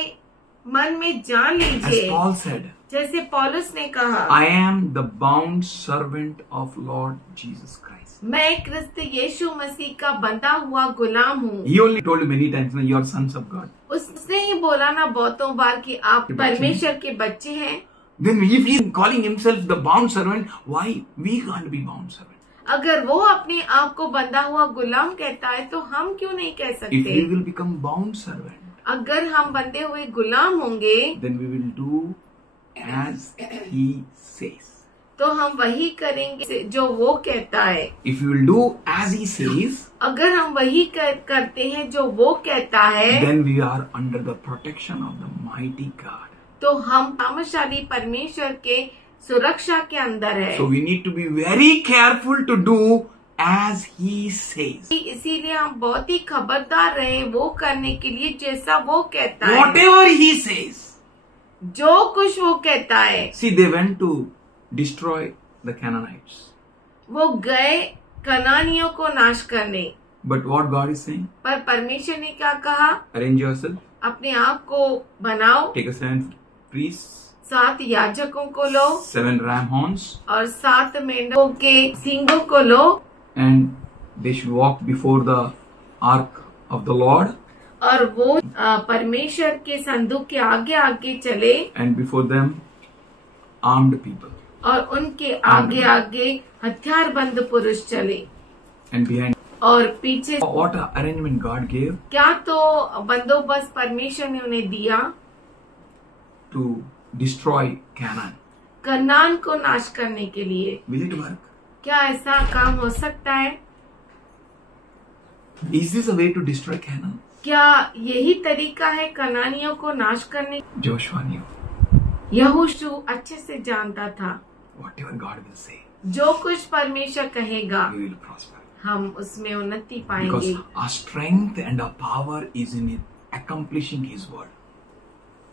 मन में जान as लीजिए, Paul said, जैसे पौलुस ने कहा, I am the bound servant of Lord Jesus Christ. मैं क्रिस्त यीशु मसीह का बंधा हुआ गुलाम हूँ। He only told you many times, you are sons of God. उसने ही बोला ना बहुतों बार कि आप परमेश्वर के बच्चे हैं। Then if he is calling himself the bound servant, why we can't be bound servant? अगर वो अपने आप को बंधा हुआ गुलाम कहता है तो हम क्यों नहीं कह If सकते? we will become bound servant, अगर हम बंधे हुए गुलाम होंगे then we will do as he says. तो हम वही करेंगे जो वो कहता है। If you will do as he says, अगर हम वही करते हैं जो वो कहता है, then we are under the protection of the mighty God. तो हम सामर्थशाली परमेश्वर के सुरक्षा के अंदर है। So we need to be very careful to do as he says. इसीलिए हम बहुत ही खबरदार रहे वो करने के लिए जैसा वो कहता है। Whatever he says. जो कुछ वो कहता है। See, they went to destroy the Canaanites. वो गए कनानियों को नाश करने, But what God is saying? पर परमेश्वर ने क्या कहा? Arrange yourself. अपने आप को बनाओ, Take a 7 priests, 7 याजकों को लो 7 ram horns, और 7 मेंढकों के सींगों को लो, and they should walk before the ark of the Lord, और वो परमेश्वर के संदूक के आगे आगे चले, and before them armed people, और उनके आगे आगे हथियारबंद पुरुष चले, and behind. और पीछे What a arrangement God gave क्या तो बंदोबस्त परमेश्वर ने उन्हें दिया to destroy Canaan. कनान को नाश करने के लिए। Will it work? क्या ऐसा काम हो सकता है? Is this a way to destroy Canaan? क्या यही तरीका है कनानियों को नाश करने? Joshua knew. यहोशू अच्छे से जानता था whatever God will say, जो कुछ परमेश्वर कहेगा we will prosper. हम उसमें उन्नति Because पाएंगे, our strength and our power is in accomplishing His word.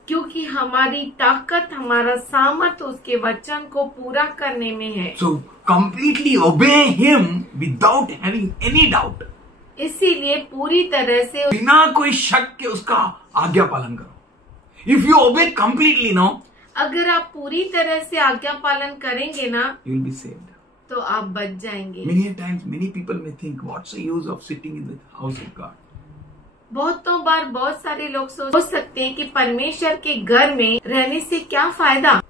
क्योंकि हमारी ताकत, हमारा सामर्थ्य उसके वचन को पूरा करने में है। So completely obey Him without having any doubt. इसीलिए पूरी तरह से बिना कोई शक के उसका आज्ञा पालन करो. If you obey completely now, अगर आप पूरी तरह से आज्ञा पालन करेंगे ना you will be saved. तो आप बच जाएंगे। Many a times, many people may think, what's the use of sitting in the house of God? बहुतों बार बहुत सारे लोग सोच सकते हैं कि परमेश्वर के घर में रहने से क्या फायदा,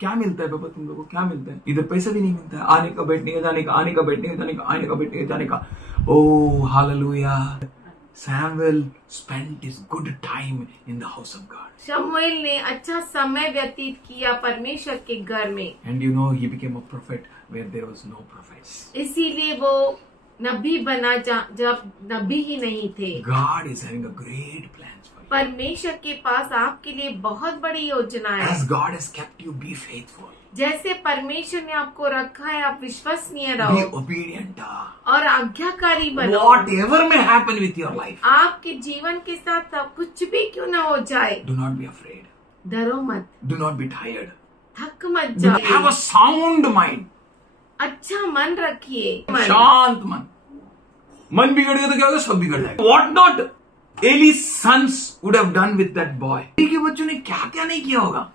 क्या मिलता है बाबा तुम लोगों को, क्या मिलता है? इधर पैसा भी नहीं मिलता है, आने का बैठने का जाने का, आने का बैठने का जाने का, आने का बैठने का जाने का. Oh hallelujah, Samuel spent his good time in the house of God. शमूएल ने अच्छा समय व्यतीत किया परमेश्वर के घर में, And you know, he became a prophet where there was no prophets. इसीलिए वो नबी बना जब नबी ही नहीं थे। God is having a great plans for you. परमेश्वर के पास आपके लिए बहुत बड़ी योजना है। As God has kept you, be faithful. जैसे परमेश्वर ने आपको रखा है, आप विश्वसनीय Be रहो obedient. और आज्ञाकारी बनो। Whatever may happen with your life, आपके जीवन के साथ सब कुछ भी क्यों न हो जाए, do not be afraid. डरो मत, Do not be tired. थक मत Have a जाइए, sound mind. अच्छा मन रखिए। शांत मन बिगड़ गया तो क्या होगा, सब बिगड़ जाएगा. What not Eli's sons would have done with that boy. Eli के बच्चों ने क्या क्या नहीं किया होगा.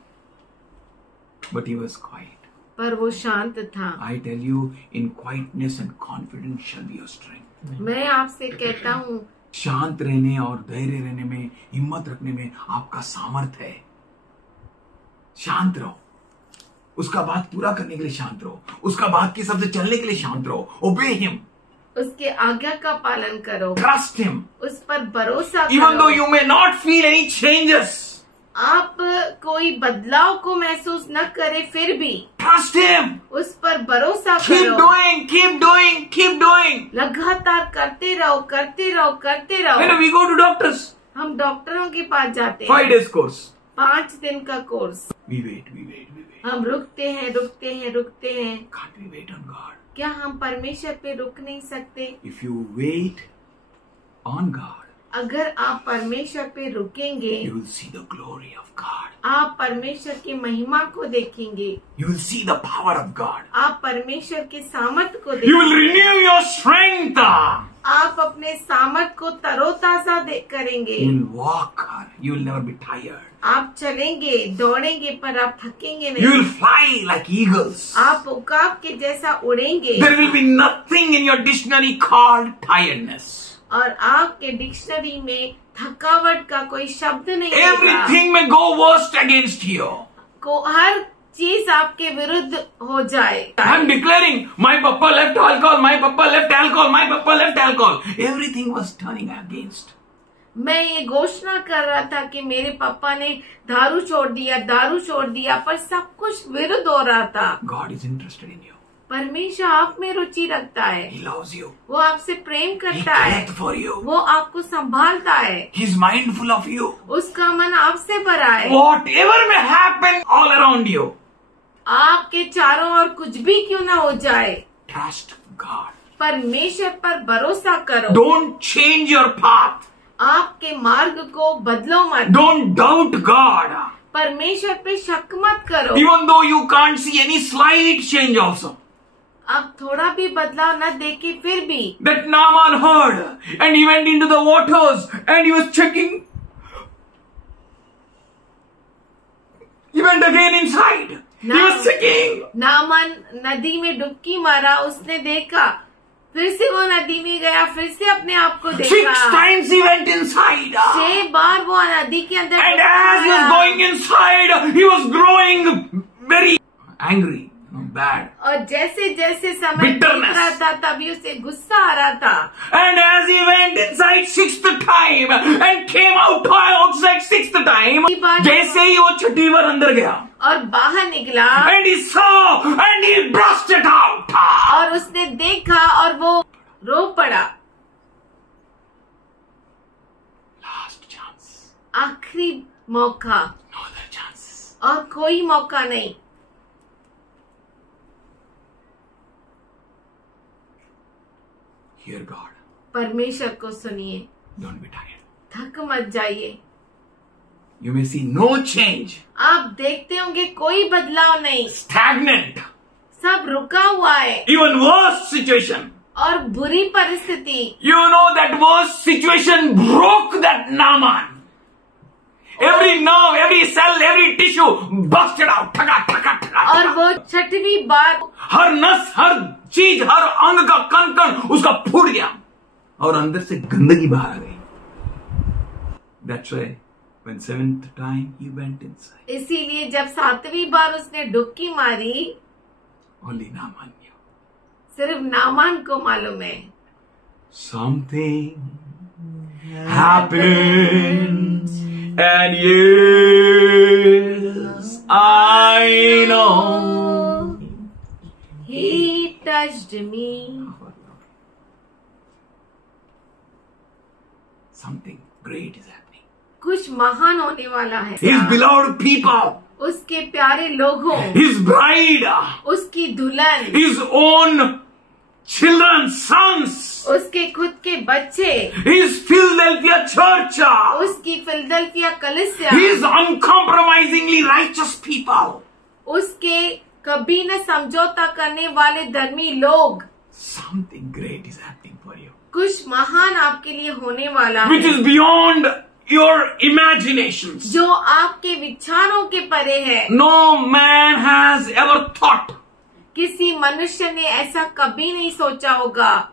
But he was quiet. पर वो शांत था। I tell you, in quietness and confidence shall be your strength. मैं आपसे कहता हूँ, शांत रहने और धैर्य रहने में, हिम्मत रखने में आपका सामर्थ्य है. शांत रहो, उसका बात पूरा करने के लिए शांत रहो, उसका बात के सबसे चलने के लिए शांत रहो. Obey him. उसके आज्ञा का पालन करो, Trust him. उस पर भरोसा Even though करो। you may not feel any changes, आप कोई बदलाव को महसूस न करे, फिर भी trust him. उस पर भरोसा Keep करो। doing, keep doing, keep doing. लगातार करते रहो, करते रहो, करते रहो। When we go to doctors, हम डॉक्टरों के पास जाते 5 हैं, days course. 5 दिन का course. We wait, we wait, we wait. हम रुकते हैं, रुकते हैं, रुकते हैं। Can't we wait on God? क्या हम परमेश्वर पे रुक नहीं सकते? If you wait on God, अगर आप परमेश्वर पे रुकेंगे, you will see the glory of God. आप परमेश्वर की महिमा को देखेंगे, You will see the power of God. आप परमेश्वर के सामर्थ को You will देखेंगे, renew your strength. आप अपने सामर्थ को तरोताजा करेंगे। You will walk. You will never be tired. आप चलेंगे, दौड़ेंगे, पर आप थकेंगे You नहीं। will fly like eagles. आप उकाब के जैसा उड़ेंगे There will be nothing in your dictionary called tiredness. और आपके डिक्शनरी में थकावट का कोई शब्द नहीं होगा। Everything may go worst against you. को हर चीज आपके विरुद्ध हो जाए। I'm declaring, my papa left alcohol, my papa left alcohol, my papa left alcohol. Everything was turning against. मैं ये घोषणा कर रहा था कि मेरे पापा ने दारू छोड़ दिया, दारू छोड़ दिया, पर सब कुछ विरुद्ध हो रहा था। God is interested in you. परमेश्वर आप में रुचि रखता है, He loves you. वो आपसे प्रेम He करता है, cares for you. वो आपको संभालता है, He's mindful of you. उसका मन आपसे भरा है। Whatever may happen all around you, आपके चारों ओर कुछ भी क्यों ना हो जाए, trust God. परमेश्वर पर भरोसा करो। Don't change your path. आपके मार्ग को बदलो मत, Don't doubt God. परमेश्वर पे शक मत करो। Even though you can't see any slight change also. आप थोड़ा भी बदलाव न देखे, फिर भी That Naaman heard and he went into the waters and he was checking. He went again inside. He was checking. Naaman नदी में डुबकी मारा, उसने देखा, फिर से वो नदी में गया, फिर से अपने आप को 6 देखा। times he went inside. 6 बार वो नदी के अंदर And डुबकी as he was मारा। going inside, he was growing very angry, bad. और जैसे जैसे समय बीत Bitterness. रहा था, तभी उसे गुस्सा आ रहा था। And as he went inside 6th time and came outside 6th time, जैसे ही वो 6ठी बार अंदर गया, और बाहर निकला and he saw and he burst it out. और उसने देखा और वो रो पड़ा। Last chance. आखिरी मौका, No other chance. और कोई मौका नहीं। Hear God. परमेश्वर को सुनिए, Don't be tired. थक मत जाइए। You may see no change. आप देखते होंगे कोई बदलाव नहीं, Stagnant. सब रुका हुआ है Even worse situation. और बुरी परिस्थिति। You know that worse situation broke that Naaman. Every nerve, every cell, every tissue busted out. ठगा ठगा ठगा। और वो 6वीं बार हर नस, हर चीज, हर अंग का कण कण उसका फूट गया और अंदर से गंदगी बाहर आ गई। That's why when 7th time he went inside. इसीलिए जब 7वीं बार उसने डुबकी मारी, Only Naaman knew. सिर्फ नामान को मालूम है। Something happened, and yes, I know. He touched me. Something great is happening. कुछ महान होने वाला है। His beloved people, उसके प्यारे लोगों, his bride, उसकी दुल्हन, his own children, sons, उसके खुद के बच्चे, his Philadelphia church, उसकी फिलडेल्फिया कलीसिया, his uncompromisingly righteous people. उसके कभी न समझौता करने वाले धर्मी लोग। Something great is happening for you, कुछ महान आपके लिए होने वाला which है, is beyond your imaginations. जो आपके विचारों के परे है। No man has ever thought. किसी मनुष्य ने ऐसा कभी नहीं सोचा होगा,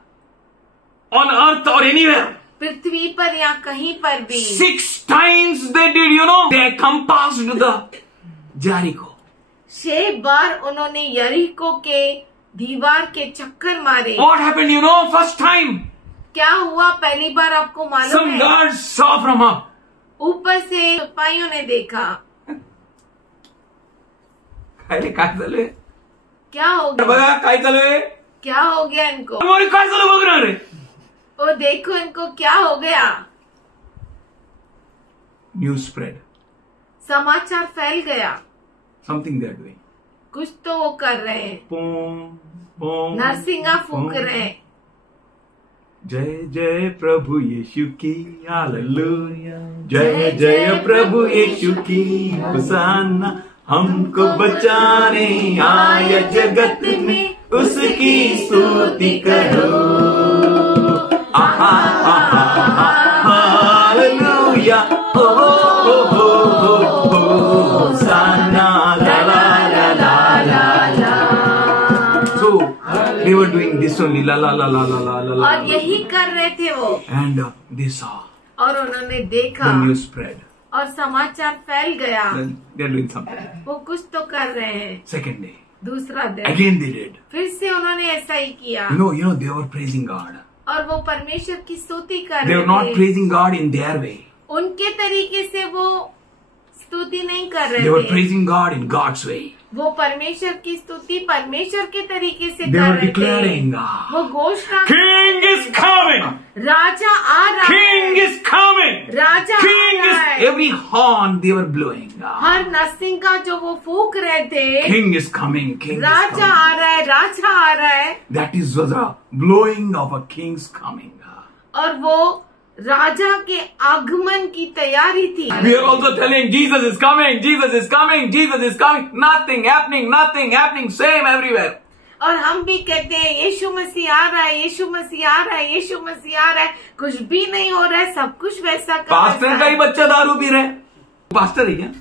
On earth or anywhere. पृथ्वी पर या कहीं पर भी। 6 times they did, they compassed the Jericho. 6 बार उन्होंने यरीको के दीवार के चक्कर मारे। What happened, first time? क्या हुआ पहली बार आपको मालूम Some है? guards saw from up. ऊपर से सिपाहियों ने देखा। काय चालू आहे? क्या हो गया? बघा काय चालू आहे? क्या हो गया इनको? अरे काय चालू बघणार रे? ओ देखो इनको क्या हो गया। News spread. समाचार फैल गया। Something they are doing. कुछ तो वो कर रहे हैं, Boom, boom, नरसिंगा फूंक boom. रहे हैं। जय जय प्रभु यीशु की हालेलुया। जय जय प्रभु यीशु की होसाना। हमको बचाने आया जगत में, उसकी स्तुति करो। आहा आहा हालेलुया। ओ हो हो होसाना ला ला ला ला ला। So they were doing this only, la la la la la la la. और यही कर रहे थे वो। And they saw. और उन्होंने देखा The news spread. और समाचार फैल गया। Then they are doing something. वो कुछ तो कर रहे हैं। Second day, दूसरा दिन again they did. फिर से उन्होंने ऐसा ही किया। They were praising God. और वो परमेश्वर की स्तुति कर They रहे were not थे। praising God in their way. उनके तरीके से वो स्तुति नहीं कर They रहे were थे। praising God in God's way. वो परमेश्वर की स्तुति परमेश्वर के तरीके से They कर were रहे थे। declaring, वो घोषणा, King is coming. राजा आ रहा King है, is coming. Raja uh King रहा is है। every horn they were blowing. हर नरसिंगा जो वो फूक रहे थे, King is coming. King is Raja coming. आ रहा है, राजा आ रहा है। That is was a blowing of a king's coming. और वो राजा के आगमन की तैयारी थी। We are also telling Jesus is coming, Jesus is coming, Jesus is coming. Nothing happening, same everywhere. और हम भी कहते हैं यीशु मसीह आ रहा है, यीशु मसीह आ रहा है, यीशु मसीह आ रहा है। कुछ भी नहीं हो रहा है, सब कुछ वैसा का पास्टर वैसा का ही है। बच्चा दारू पी रहे। पास्टर है क्या?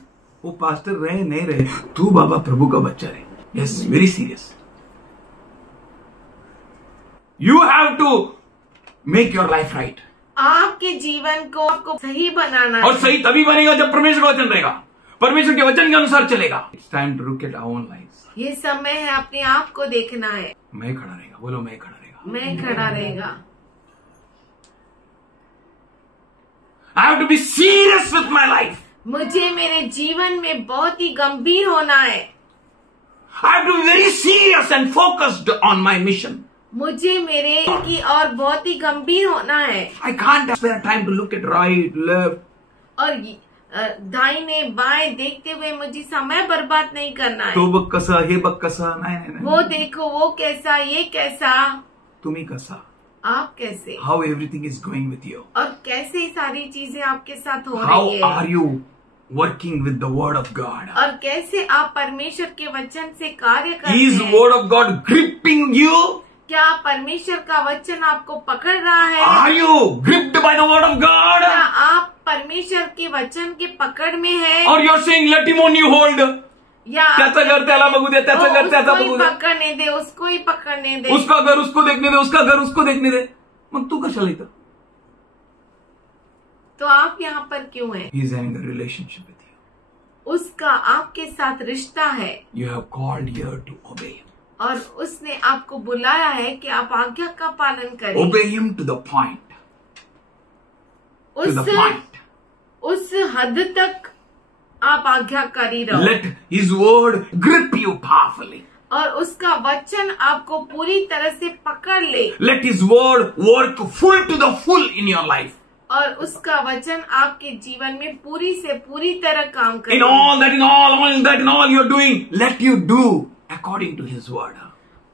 वो पास्टर रहे नहीं रहे, तू बाबा प्रभु का बच्चा रहे। Yes, very serious. You have to make your life right. आपके जीवन को आपको सही बनाना और है। सही तभी बनेगा जब परमेश्वर का वचन रहेगा, परमेश्वर के वचन के अनुसार चलेगा। It's time to look at our own lives. ये समय है अपने आप को देखना है। मैं खड़ा रहेगा, बोलो मैं खड़ा रहेगा। मैं खड़ा रहेगा। I have to be serious with my life. मुझे मेरे जीवन में बहुत ही गंभीर होना है। I have to be very serious and focused on my mission. मुझे मेरे की और बहुत ही गंभीर होना है। I can't spare time to look at right, left. और दाहिने बाएं देखते हुए मुझे समय बर्बाद नहीं करना है। तो बघ कसं, हे बघ कसं, नाही. वो देखो वो कैसा, ये कैसा, तुम्ही कसा, आप कैसे, how everything is going with you, और कैसे सारी चीजें आपके साथ हो हाउ रही है, are you working with the word of God, और कैसे आप परमेश्वर के वचन से कार्य करते इज हैं। Word of God gripping you, क्या परमेश्वर का वचन आपको पकड़ रहा है? Are you gripped by the word of God, क्या आप परमेश्वर के वचन के पकड़ में है? और you are saying let him only hold, या त्याचं घर त्याला बघू दे, त्याचं घर त्याचा बघू दे, पकड़ने दे, उसको ही पकड़ने दे, उसका घर उसको देखने दे, उसका घर उसको देखने दे. मग तू कशाला इथं? तो आप यहाँ पर क्यों हैं? He is having a relationship with you, उसका आपके साथ रिश्ता है, you have called here to obey him, और उसने आपको बुलाया है कि आप आज्ञा का पालन करें। Obey him to the point, to the point, उस हद तक आप आज्ञाकारी रहो। Let his word grip you powerfully, और उसका वचन आपको पूरी तरह से पकड़ ले। Let his word work full to the full in your life, और उसका वचन आपके जीवन में पूरी से पूरी तरह काम करे। in all that you're doing, let you do according to his word.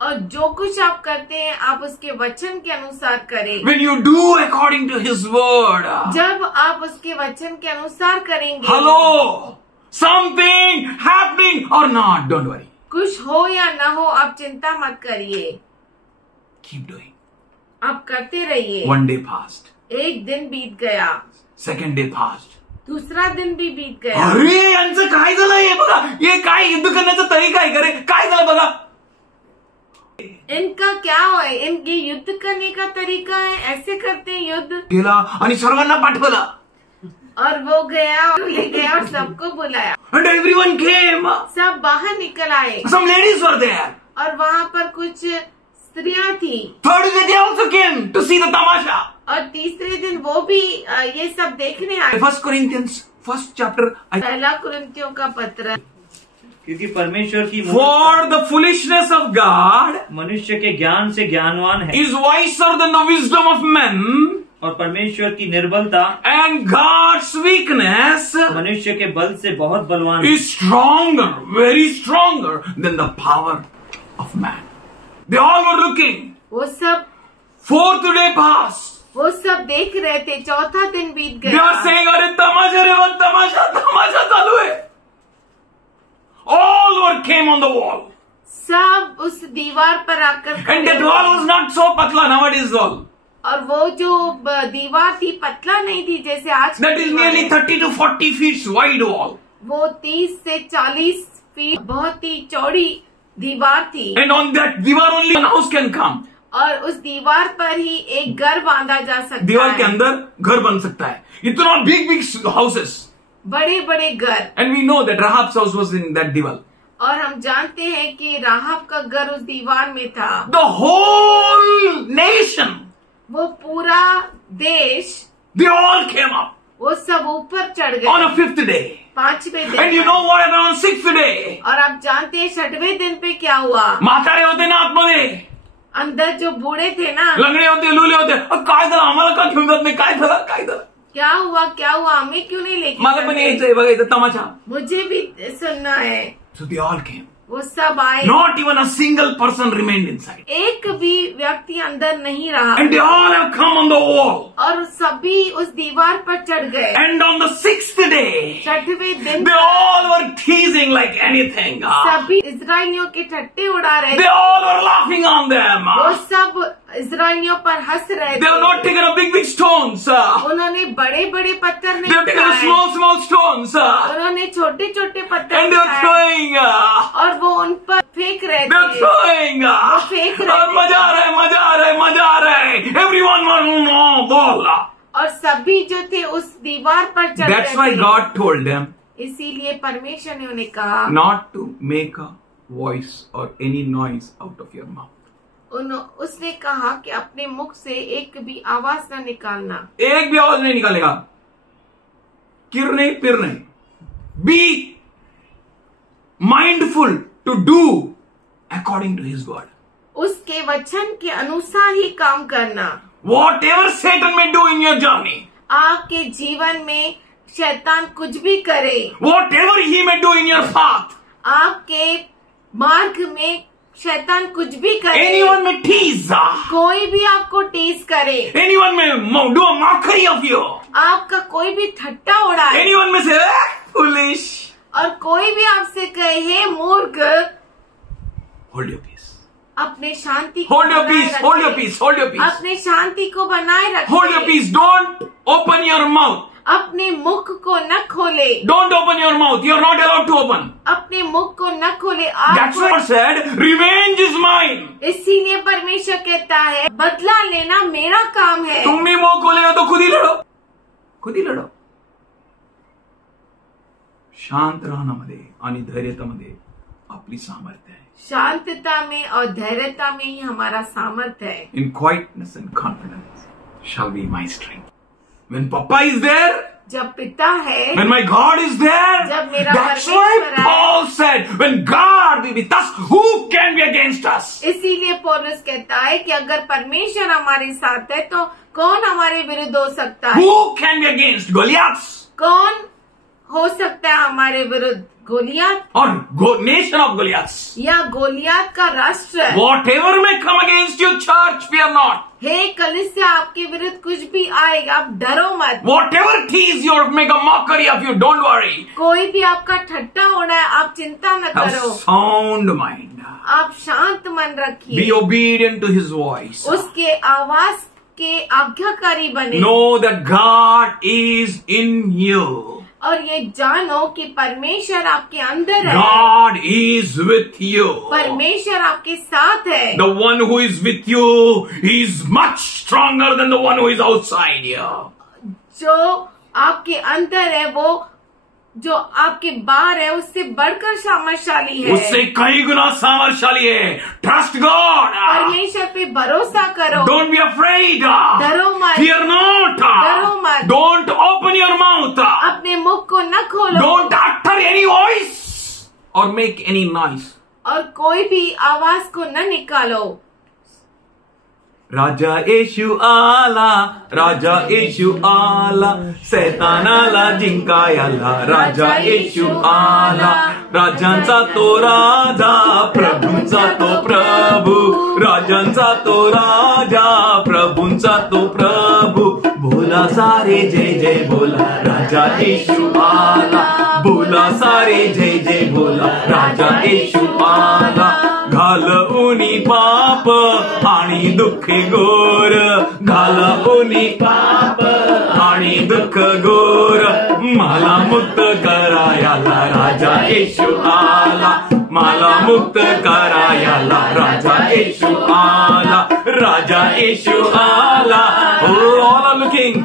और जो कुछ आप करते हैं आप उसके वचन के अनुसार करें। When you do according to his word, जब आप उसके वचन के अनुसार करेंगे, hello, something happening or not, don't worry, कुछ हो या ना हो आप चिंता मत करिए, keep doing. आप करते रहिए। One day passed, एक दिन बीत गया, second day passed. दूसरा दिन भी बीत गया। अरे यांचं काय झालं हे बघा, हे काय युद्ध करण्याचा तरीका आहे करे, काय झालं बघा. इनका क्या है? इनके युद्ध करने का तरीका है, ऐसे करते हैं युद्ध। गेला आणि सर्वांना पाठवलं, और वो गया और ले गया और सबको बुलाया, and everyone came. सब बाहर निकल आए, Some ladies were there. और वहाँ पर कुछ स्त्रियां थी। Third day they also came to see the tamasha. और तीसरे दिन वो भी ये सब देखने आए। 1 Corinthians 1st chapter. पहला कुरिन्थियों का पत्र। क्योंकि परमेश्वर की For the foolishness of God मनुष्य के ज्ञान से ज्ञानवान है, is wiser than the wisdom of men, और परमेश्वर की निर्बलता and God's weakness मनुष्य के बल से बहुत बलवान है। is stronger, very stronger than the power of man. They all were looking. वो सब 4th day passed. वो सब देख रहे थे, चौथा दिन बीत They are गया। saying, अरे तमाशा रे बघ, तमाशा चालू है. All were came on the wall. सब उस दीवार पर आकर And that wall was not so patla, nowadays wall. और वो जो दीवार थी पतला नहीं थी जैसे आज That is nearly 30 to 40 feet wide wall. वो 30 से 40 फीट बहुत ही चौड़ी दीवार थी। And on that दीवार only one house can come. और उस दीवार पर ही एक घर बांधा जा सकता दीवार है। के अंदर घर बन सकता है. इतना big houses. बड़े बड़े घर। And we know that Rahab's house was in that दीवार. और हम जानते हैं कि राहब का घर उस दीवार में था। The whole nation, वो पूरा देश, they all came up वो सब ऊपर चढ़ on a गए 5th day. 5वें दिन। And you know what happened on 6th day? और आप जानते हैं 6वें दिन पे क्या हुआ? म्हातारे होते ना आतमध्ये, अंदर जो बूढ़े थे ना, लंगडे होते, लुले होते. काय झालं, आम्हाला का घेऊन जात नाही, काय झालं. क्या हुआ हमें क्यों नहीं लेके मला पण जाते? यायचंय बघायचं तमाशा. मुझे भी सुनना है। So they all came. वो सब आए, Not even a single person remained inside. एक भी व्यक्ति अंदर नहीं रहा। And they all have come on the wall. और सभी उस दीवार पर चढ़ गए। And on the 6th day, 6वें दिन they all were teasing like anything. सभी इजरायलियों के ठट्टे उड़ा रहे They थे। all were laughing on them. वो सब इजरायलियों पर हंस रहे They have not थे। taken a big stones. उन्होंने बड़े बड़े पत्थर They नहीं have taken a उठाए, small stones. उन्होंने छोटे छोटे पत्थर And they are उठाए throwing. और वो उन पर फेंक रहे They are थे। throwing. फेंक रहे और थे। मजा आ रहा है. Everyone was ball. और सभी जो थे उस दीवार पर चढ़ That's रहे why थे। God told them इसीलिए परमेश्वर ने उन्हें कहा not to make a voice or any noise out of your mouth. उसने कहा कि अपने मुख से एक भी आवाज न निकालना। एक भी आवाज नहीं निकालेगा, किर नहीं पिर नहीं. Be mindful to do according to his word. उसके वचन के अनुसार ही काम करना। Whatever Satan may do in your journey, आपके जीवन में शैतान कुछ भी करे, whatever he may do in your path, आपके मार्ग में शैतान कुछ भी करे, anyone may tease, कोई भी आपको टीज करे, anyone may do a mockery of you, आपका कोई भी ठट्टा उड़ाए, anyone may say, foolish, और कोई भी आपसे कहे हे मूर्ख, hold your peace, अपने शांति को hold your बनाए peace, रखें। hold your peace, hold your peace, अपने शांति को बनाए रखें। hold your peace, don't open your mouth, अपने मुख को न खोले, don't open your mouth, you're not allowed to open. अपने मुख को न खोले। That's what God said, revenge is mine. इसीलिए परमेश्वर कहता है बदला लेना मेरा काम है। तुम भी मुंह खोलेगा तो खुद ही लड़ो, खुद ही लढो। शांत राहण्यामध्ये आणि धैर्यतामध्ये आपली सामर्थ्य आहे। शांतता में और धैर्यता में ही हमारा सामर्थ्य है। In quietness and confidence shall be my strength. When Papa is there, जब पिता है, when my God is there, जब मेरा that's why परमेश्वर है। Paul said, when God be with us, who can be against us? इसीलिए पौलुस कहता है कि अगर परमेश्वर हमारे साथ है तो कौन हमारे विरुद्ध हो सकता है? Who can be against Goliath? कौन हो सकता है हमारे विरुद्ध? Goliath Or nation of Goliaths? या गोलियात का राष्ट्र? Whatever may come against you, church, fear not. हे कलीसिया, आपके विरुद्ध कुछ भी आएगा, आप डरो मत। Whatever tease you or make a mockery of you, don't worry. कोई भी आपका ठट्टा होना है, आप चिंता न Have करो। sound mind. आप शांत मन रखिए, Be obedient to his voice. उसके आवाज के आज्ञाकारी बने, Know that God is in you. और ये जानो कि परमेश्वर आपके अंदर है, God is with you. परमेश्वर आपके साथ है। The one who is with you is much stronger than the one who is outside you. जो आपके अंदर है, वो जो आपके बाहर है उससे बढ़कर सामर्थशाली है, उससे कई गुना सामर्थशाली है। Trust God. परमेश्वर पे भरोसा करो, Don't be afraid. डरो मत, Fear not. डरो मत, Don't open your mouth. अपने मुख को न खोलो, Don't utter any voice or make any noise. और कोई भी आवाज को न निकालो। राजा येशू आला, राजा येशू आला, सैतानाला जिंकायला राजा येशू आला। राजांचा तो राजा, प्रभूंचा तो प्रभू, राजांचा तो राजा, प्रभूंचा तो प्रभू। बोला सारे जय जय बोला, राजा येशू आला, बोला सारे जय जय बोला, राजा येशू आला। घालऊनी पाप आणि दुःख गोर, घालऊनी पाप आणि दुःख गोर, मला मुक्त करायला राजा येशू आला, मला मुक्त करायला राजा येशू आला, राजा येशू आला। Oh, all are looking.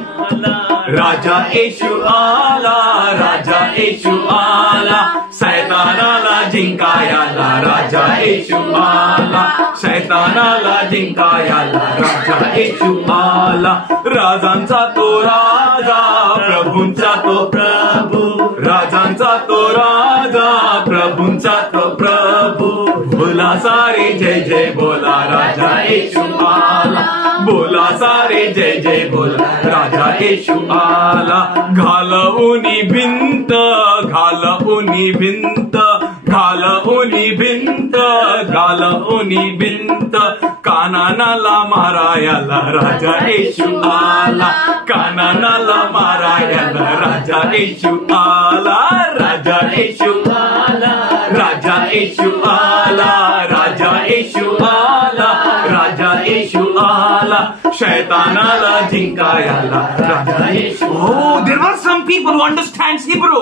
राजा येशू आला, राजा येशू आला, सैतानाला जिंकायला राजा येशू आला, सैतानाला जिंकायला राजा येशू आला। राजांचा तो राजा, प्रभूंचा तो प्रभू, राजांचा तो राजा, प्रभूंचा तो प्रभू। बोला सारे जय जय बोला, राजा येशू आला, बोला सारे जय जय बोला, राजा येशू आला। घालऊनी भिंत, घालऊनी भिंत, घालऊनी भिंत, घालऊनी भिंत, कानानाला मारायला राजा येशू आला, कानानाला मारायला राजा येशू आला, राजा येशू आला, राजा येशू आला, राजा येशू आला, राजा येशू आला, शैतानाला जिंकायला राजा येशू। Oh, there were some people who understands Hebrew.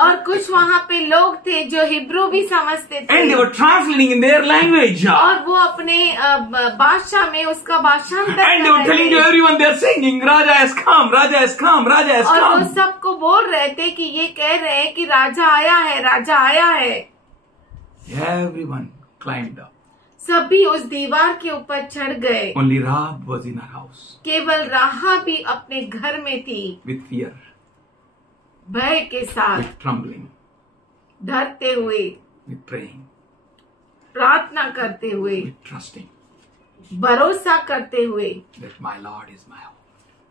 और कुछ वहाँ पे लोग थे जो हिब्रू भी समझते थे, And they were translating in their language. और वो अपने भाषा में उसका भाषांतर And they were telling to everyone, they are singing, Raja has come, Raja has come, Raja has और वो come. सबको बोल रहे थे कि ये कह रहे हैं कि राजा आया है, राजा आया है। Everyone climbed up. सभी उस दीवार के ऊपर चढ़ गए। Only Rahab was in her house केवल राहाब भी अपने घर में थी, with fear, भय के साथ, with trembling, डरते हुए, with praying, प्रार्थना करते हुए, with trusting भरोसा करते हुए that my Lord is my hope.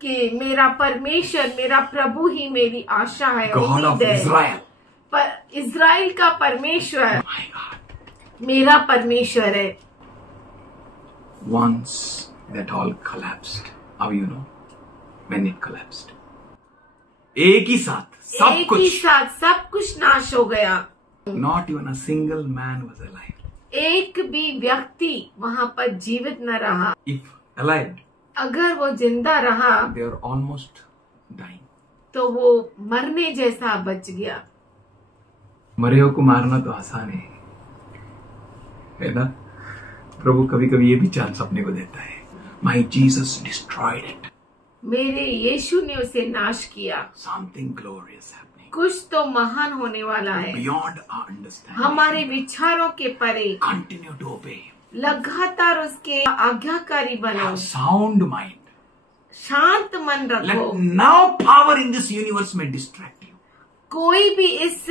कि मेरा परमेश्वर, मेरा प्रभु ही मेरी आशा है, God of उम्मीद है। Israel. पर इज़राइल का परमेश्वर My God. मेरा परमेश्वर है। Once that all collapsed. How you know? When it collapsed. एक ही साथ सब एक ही कुछ. साथ सब कुछ नाश हो गया। Not even a single man was alive. एक भी व्यक्ति वहां पर जीवित न रहा। If alive, अगर वो जिंदा रहा they were almost dying. तो वो मरने जैसा बच गया। मरे को मारना तो आसान है ना? प्रभु कभी कभी ये भी चांस अपने को देता है। My Jesus destroyed it. मेरे यीशु ने उसे नाश किया। Something glorious happening. कुछ तो महान होने वाला है, Beyond our understanding. हमारे विचारों के परे। Continue to obey. लगातार उसके आज्ञाकारी बनो, Have sound mind. शांत मन रखो। Let no power in this universe may distract you. कोई भी इस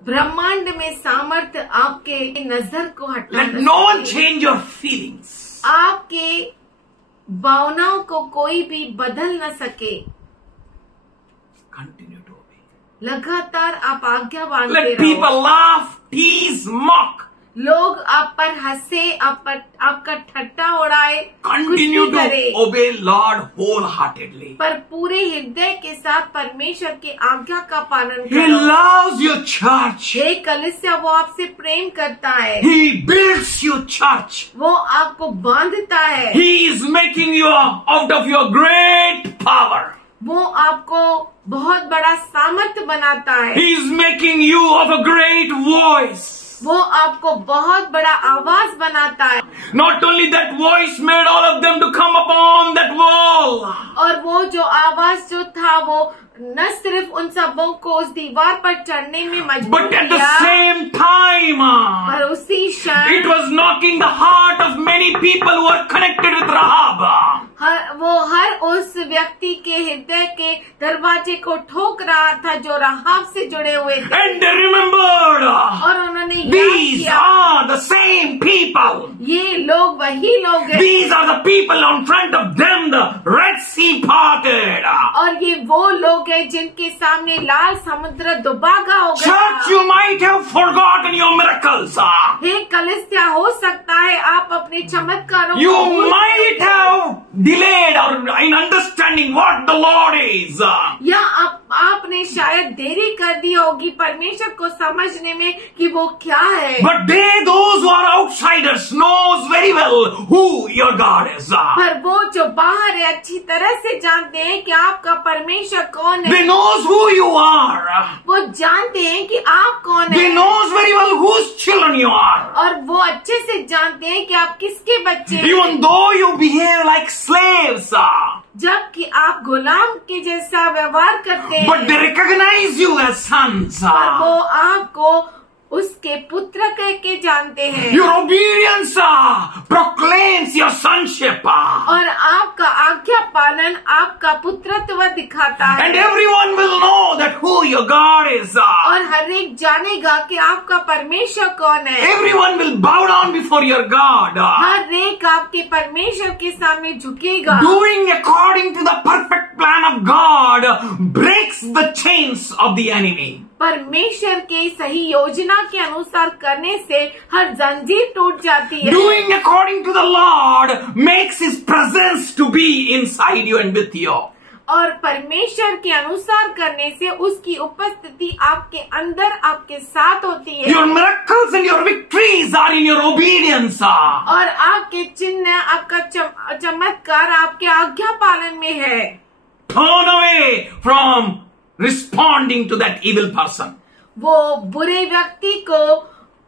ब्रह्मांड में सामर्थ्य आपके नजर को हटा Let न no one सके। change your feelings. आपके भावनाओं को कोई भी बदल न सके। Continue to obey. लगातार आप आज्ञा बांधते Let रहो। people laugh, tease, mock. लोग आप पर हंसे, आपका ठट्टा उड़ाए, कुछ Continue भी करे, to obey Lord wholeheartedly. पर पूरे हृदय के साथ परमेश्वर की आज्ञा का पालन He करो। loves your church. हे कलीसिया, वो आपसे प्रेम करता है, He builds your church. वो आपको बांधता है, He is making you out of your great power. वो आपको बहुत बड़ा सामर्थ्य बनाता है, He is making you of a great voice. वो आपको बहुत बड़ा आवाज बनाता है। Not only that voice made all of them to come upon that wall. और वो जो आवाज जो था वो न सिर्फ उन सबों को उस दीवार पर चढ़ने में मजबूर But at the किया, same time, पर उसी क्षण it was knocking the heart of many people who are connected with Rahab. वो हर उस व्यक्ति के हृदय के दरवाजे को ठोक रहा था जो राहाब से जुड़े हुए थे। And they remembered, और उन्होंने याद these किया, are the same people. ये लोग वही लोग हैं, These are the people on front of them, the Red Sea parted. और ये वो लोग हैं जिनके सामने लाल समुद्र दुबागा हो Church, गया। you might have forgotten your miracles. हे कलीसिया, हो सकता है आप अपने चमत्कारों You को भूल might गए have delayed or in understanding what the Lord is. या आपने शायद देरी कर दी होगी परमेश्वर को समझने में कि वो क्या है। But they, those who are outsiders, knows very well who your God is. पर वो जो बाहर है अच्छी तरह से जानते हैं कि आपका परमेश्वर कौन They है। knows who you are. वो जानते हैं कि आप कौन They है, knows very well whose children you are. और वो अच्छे से जानते हैं कि आप किसके बच्चे हैं। Even though you behave like slaves, जबकि आप गुलाम के जैसा व्यवहार करते हैं, but they recognize you as sons. पर वो आपको उसके पुत्र कह के जानते हैं। Your obedience proclaims your sonship. और आपका आज्ञा पालन आपका पुत्रत्व दिखाता है। And everyone will know that who your God is. और हर एक जानेगा कि आपका परमेश्वर कौन है। Everyone will bow down before your God. हर एक आपके परमेश्वर के सामने झुकेगा। Doing according to the perfect plan of God breaks the chains of the enemy. परमेश्वर के सही योजना के अनुसार करने से हर जंजीर टूट जाती है। Doing according to the Lord makes His presence to be inside you and with you. और परमेश्वर के अनुसार करने से उसकी उपस्थिति आपके अंदर आपके साथ होती है। Your miracles and your victories are in your obedience. और आपके चिन्ह, आपका चमत्कार आपके आज्ञा पालन में है। Turn away from responding to that evil person. वो बुरे व्यक्ति को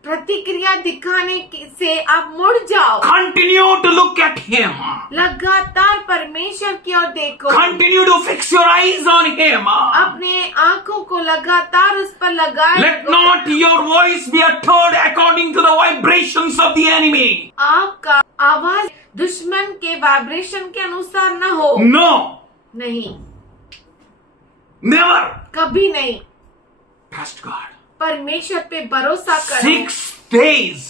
प्रतिक्रिया दिखाने से आप मुड़ जाओ। Continue to look at him. लगातार परमेश्वर की ओर देखो। Continue to fix your eyes on him. अपने आंखों को लगातार उस पर लगाए। Let not your voice be uttered according to the vibrations of the enemy. आपका आवाज दुश्मन के वाइब्रेशन के अनुसार न हो। No. नहीं, Never. कभी नहीं। Trust God. परमेश्वर पे भरोसा करो। 6 days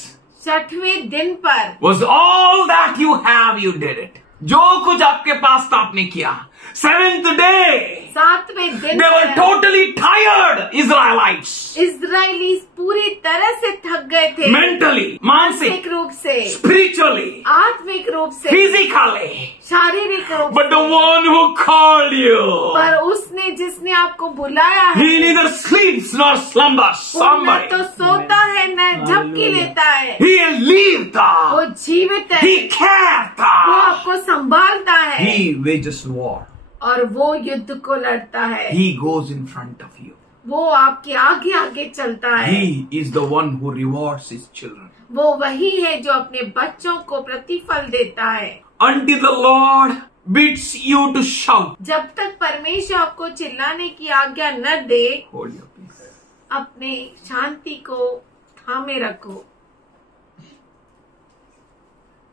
6वें दिन पर was all that you have, you did it. जो कुछ आपके पास था आपने किया। Seventh day, 7वें दिन they were totally tired, Israelites. Israeli पूरी तरह से थक गए थे, Mentally, मानसिक, मानसिक रूप से, spiritually, आत्मिक रूप से, physically. शारीरिक रूप But the से। one who called you, पर उसने जिसने आपको बुलाया है, he neither sleeps nor slumbers. वो न Somebody. तो सोता है न झपकी लेता है, He lived. वो जीवित है, He cared. वो आपको संभालता है He wages war. और वो युद्ध को लड़ता है, He goes in front of you. वो आपके आगे आगे चलता है। He is the one who rewards his children. वो वही है जो अपने बच्चों को प्रतिफल देता है। Until the Lord bids you to shout. जब तक परमेश्वर आपको चिल्लाने की आज्ञा न दे, Hold your peace. अपने शांति को थामे रखो।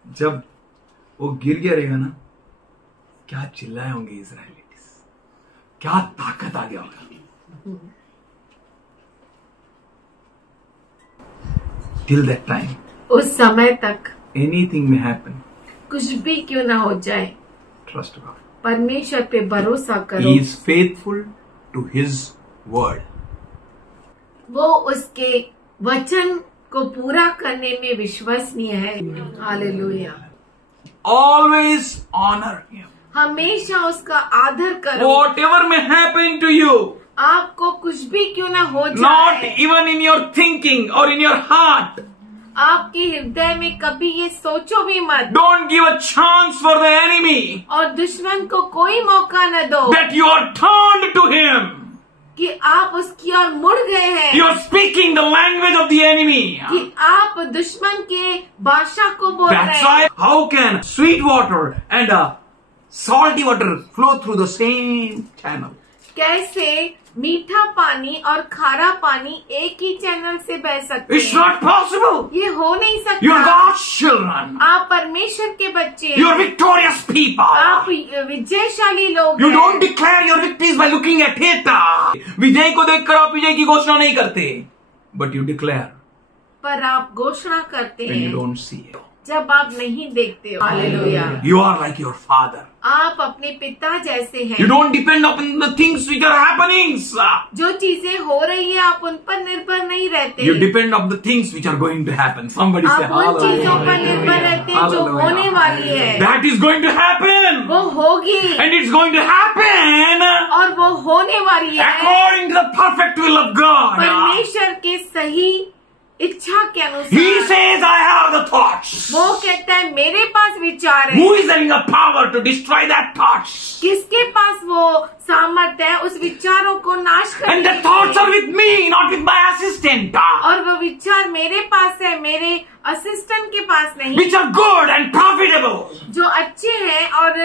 जब वो गिर गया रहेगा ना, क्या चिल्लाए होंगे इजराइलिट्स, क्या ताकत आ गया होगा। Till that time, उस समय तक anything may happen. कुछ भी क्यों ना हो जाए, Trust God. परमेश्वर पे भरोसा करो। He is faithful to his word. वो उसके वचन को पूरा करने में विश्वसनीय है। हालेलुया। Always honor him. हमेशा उसका आदर करो। Whatever may happen to you, आपको कुछ भी क्यों ना हो not जाए, even in your thinking or in your heart, आपके हृदय में कभी ये सोचो भी मत, don't give a chance for the enemy और दुश्मन को कोई मौका न दो that you are turned to him. कि आप उसकी ओर मुड़ गए हैं, You are speaking the language of the enemy. कि आप दुश्मन के भाषा को बोल रहे That's हैं। why, how can sweet water and salty water flow through the same channel? कैसे मीठा पानी और खारा पानी एक ही चैनल से बह सकते It's हैं? not possible. ये हो नहीं You are सकता। God's children. आप परमेश्वर के बच्चे You are हैं, victorious people. आप विजयशाली लोग You हैं। don't declare your victories by looking at it. विजय को देखकर आप विजय की घोषणा नहीं करते, but you declare पर आप घोषणा करते when you हैं don't see it. जब आप नहीं देखते हो। Hallelujah. You are like your father. आप अपने पिता जैसे हैं। You don't depend upon the things which are happening. जो चीजें हो रही है आप उन पर निर्भर नहीं रहते। You depend on the things which are going to happen. Somebody say आप उन चीजों पर hallelujah. निर्भर रहते हैं जो Hallelujah. होने वाली है। That is going to happen. वो होगी And it's going to happen और वो होने वाली है according to the perfect will of God. परमेश्वर के सही इच्छा के He अनुसार। says, I have the thoughts. वो कहता है मेरे पास विचार है। Who is having the power to destroy that thoughts? किसके पास वो सामर्थ्य है उस विचारों को नाश And करने the thoughts की? are with me, not with my assistant. और वो विचार मेरे पास है, मेरे असिस्टेंट के पास नहीं, Which are good and profitable. जो अच्छे हैं और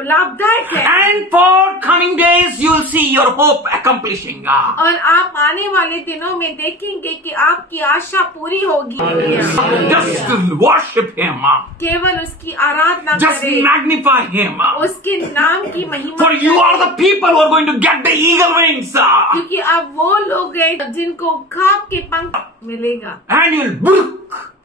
लाभदायक है। And for coming days, you will see your hope accomplishing. और आप आने वाले दिनों में देखेंगे कि आपकी आशा पूरी होगी। Just worship Him. केवल उसकी आराधना Just करें, magnify Him. उसके नाम की महिमा For you करें। are the people who are going to get the eagle wings. क्योंकि अब वो लोग हैं जिनको खाब के पंख मिलेगा And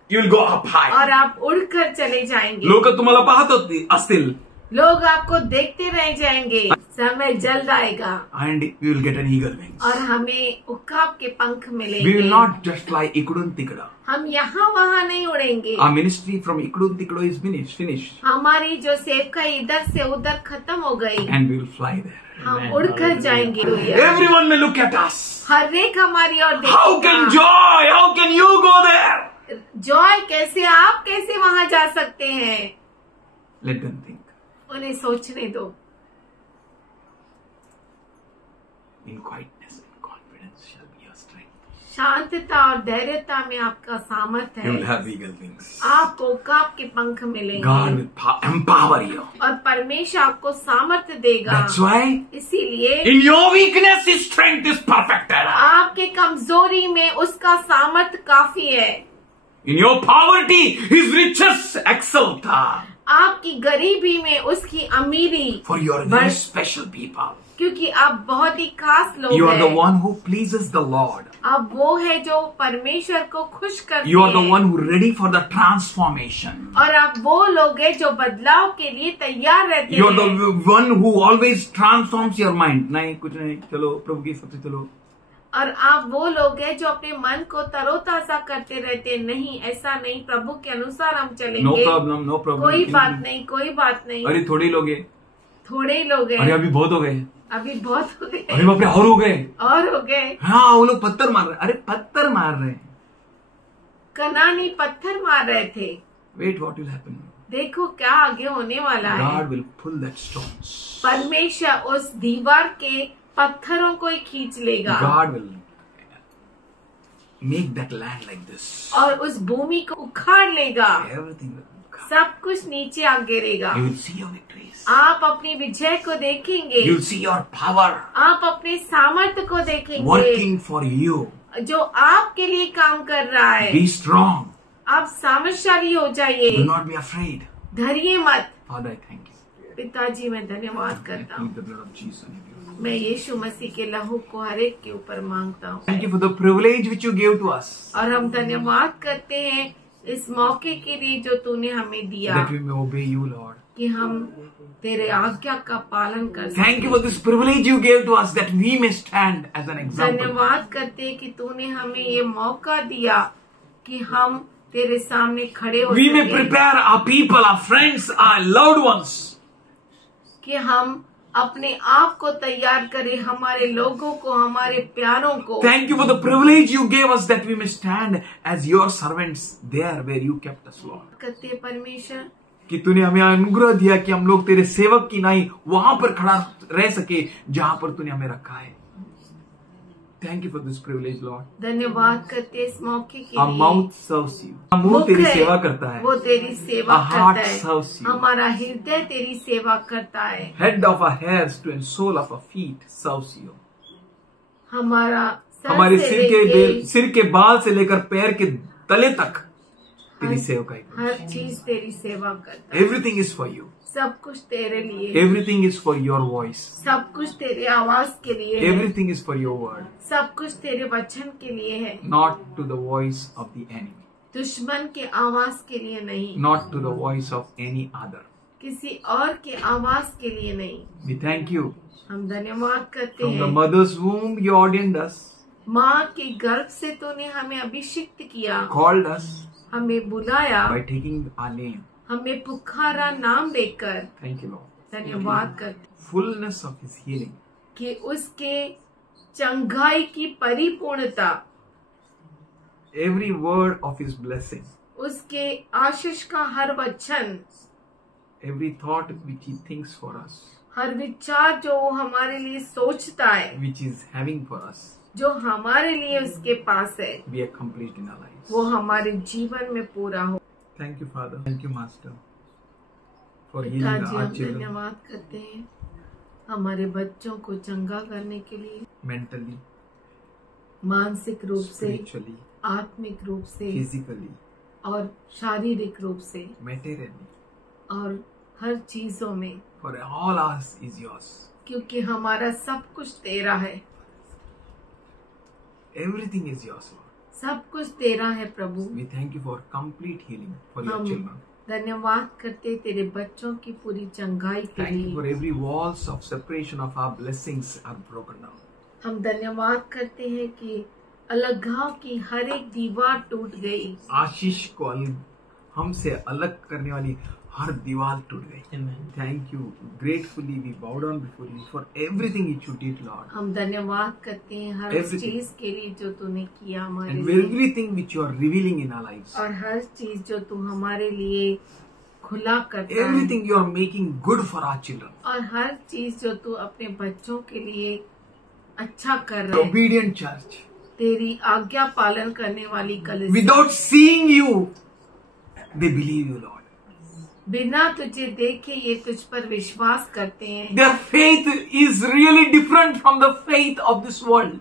you'll go up high. और आप उड़कर चले जाएंगे। लोक तुम्हाला पाहत होती असतील. लोग आपको देखते रह जाएंगे। समय जल्द आएगा And we will get an eagle wings. और हमें उकाब के पंख We will मिलेंगे। not just fly ikudun tikda. हम यहाँ वहाँ नहीं उड़ेंगे। Our ministry from ikudun tikdo is finished. हमारी जो सेवका इधर से उधर खत्म हो गई, And we will fly there. हम उड़कर जाएंगे। Everyone may look at us. हर एक हमारी ओर How can देखेगा। joy? How can you go there? Joy कैसे, आप कैसे वहाँ जा सकते हैं? Let them think. उन्हें सोचने दो। In quietness and confidence shall be your strength. शांतता और धैर्यता में आपका सामर्थ्य You will है। have eagle wings. आपको उकाब के पंख मिलेंगे God will empower you. और परमेश्वर आपको सामर्थ्य देगा। That's why इसीलिए in your weakness His strength is perfected. आपके कमजोरी में उसका सामर्थ्य काफी है। In your poverty His riches excel. आपकी गरीबी में उसकी अमीरी For you are very special people. क्योंकि आप बहुत ही खास लोग You are the हैं। one who pleases the Lord. आप वो है जो परमेश्वर को खुश करते You are the हैं। one who ready for the transformation. और आप वो लोग हैं जो बदलाव के लिए तैयार रहते You are हैं। the one who always transforms your mind. नहीं कुछ नहीं, चलो प्रभु की सबसे चलो। और आप वो लोग हैं जो अपने मन को तरोताजा करते रहते हैं। नहीं, ऐसा नहीं, प्रभु के अनुसार हम चलेंगे। No problem, no problem. कोई बात नहीं, कोई बात नहीं। अरे थोड़े लोग हैं। थोड़े ही लोग अरे हैं। अभी बहुत हो गए। अभी बहुत हो गए। अरे बाप रे, और हो गए। और हो गए। हाँ, वो लोग पत्थर मार रहे। अरे पत्थर मार रहे हैं। कनानी पत्थर मार रहे थे। Wait, what will happen? देखो क्या आगे होने वाला है। God will pull that stones. परमेश्वर उस दीवार के पत्थरों को ही खींच लेगा। God will make that land like this. और उस भूमि को उखाड़ लेगा। Everything will come. सब कुछ नीचे आ गिरेगा। You will see your victories. आप अपनी विजय को देखेंगे। You will see your power आप अपने सामर्थ्य को देखेंगे working for you. जो आपके लिए काम कर रहा है। Be strong. आप सामर्थ्यशाली हो जाइए। Do not be afraid. डरिए मत। Father, I thank you. पिताजी मैं धन्यवाद I करता plead हूँ। the blood of Jesus on you. मैं यीशु मसीह के लहू को हर एक के ऊपर मांगता हूँ। Thank you for the privilege which you gave to us, और हम धन्यवाद करते हैं इस मौके के लिए जो तूने हमें दिया that we may obey you, Lord. कि हम तेरे आज्ञा का पालन कर Thank you सकें। for this privilege you gave to us, that we may stand as an example. धन्यवाद करते हैं कि तूने हमें ये मौका दिया कि हम तेरे सामने खड़े हो We may सकें, prepare our people, our friends, our loved ones. कि हम अपने आप को तैयार करें, हमारे लोगों को, हमारे प्यारों को। Thank you for the privilege you gave us, that we may stand as your servants there where you kept us, Lord. करते हैं परमेश्वर कि तूने हमें अनुग्रह दिया कि हम लोग तेरे सेवक की नाई वहां पर खड़ा रह सके जहां पर तूने हमें रखा है। Thank you for this privilege, Lord. धन्यवाद करते हैं इस मौके के Our लिए। mouth serves you. मुंह मुख तेरी है, सेवा करता है। वो तेरी सेवा Our heart करता है। serves you. हमारा हृदय तेरी सेवा करता है। Head of our hairs to and sole of our feet serves you. हमारा सर हमारे से सिर के बाल से लेकर पैर के तले तक तेरी सेवकाई करता है। हर चीज तेरी सेवा करता है। Everything is for you. सब कुछ तेरे लिए। Everything is for your voice. सब कुछ तेरे आवाज के लिए है। Everything is for your word, सब कुछ तेरे वचन के लिए है। not to the voice of the enemy, दुश्मन के आवाज के लिए नहीं, not to the voice of any other. किसी और के आवाज के लिए नहीं। We thank you. हम धन्यवाद करते From the हैं। mother's womb you ordained us, माँ के गर्भ से तूने हमें अभिषिक्त किया, called us हमें बुलाया, by taking our name. हमें पुकारा नाम देकर। Thank you, Lord. धन्यवाद करते Fullness of his healing. कि उसके चंगाई की परिपूर्णता, Every word of his blessing, उसके आशीष का हर वचन, every thought which he thinks for us, हर विचार जो वो हमारे लिए सोचता है, which is having for us, जो हमारे लिए उसके पास है, be accomplished in our lives. वो हमारे जीवन में पूरा हो। Thank you, Father. Thank you, Master, for healing पिताजी our हम children धन्यवाद करते हैं हमारे बच्चों को चंगा करने के लिए, mentally, मानसिक रूप से, spiritually, आत्मिक रूप से physically, और शारीरिक रूप से materially. और हर चीजों में, For all ours is yours. क्योंकि हमारा सब कुछ तेरा है। Everything is yours, Lord. सब कुछ तेरा है प्रभु। We thank you for complete healing for your हम children. धन्यवाद करते तेरे बच्चों की पूरी चंगाई के Thank you for लिए। every walls of separation of our blessings are broken down. हम धन्यवाद करते हैं कि अलगाव की हर एक दीवार टूट गई। आशीष को हमसे अलग करने वाली हर दीवार टूट गई। Amen. Thank you. Gratefully we bow down before you for everything that you did, Lord. हम धन्यवाद करते हैं हर Everything. चीज के लिए जो तूने किया हमारे And लिए, everything which you are revealing in our lives. और हर चीज जो तू हमारे लिए खुला करता है, Everything you are making good for our children. और हर चीज जो तू अपने बच्चों के लिए अच्छा कर रहा है। Obedient church. तेरी आज्ञा पालन करने वाली कलीसिया, Without seeing you, they believe you, Lord. बिना तुझे देखे ये तुझ पर विश्वास करते हैं। Their faith is really different from the faith of this world,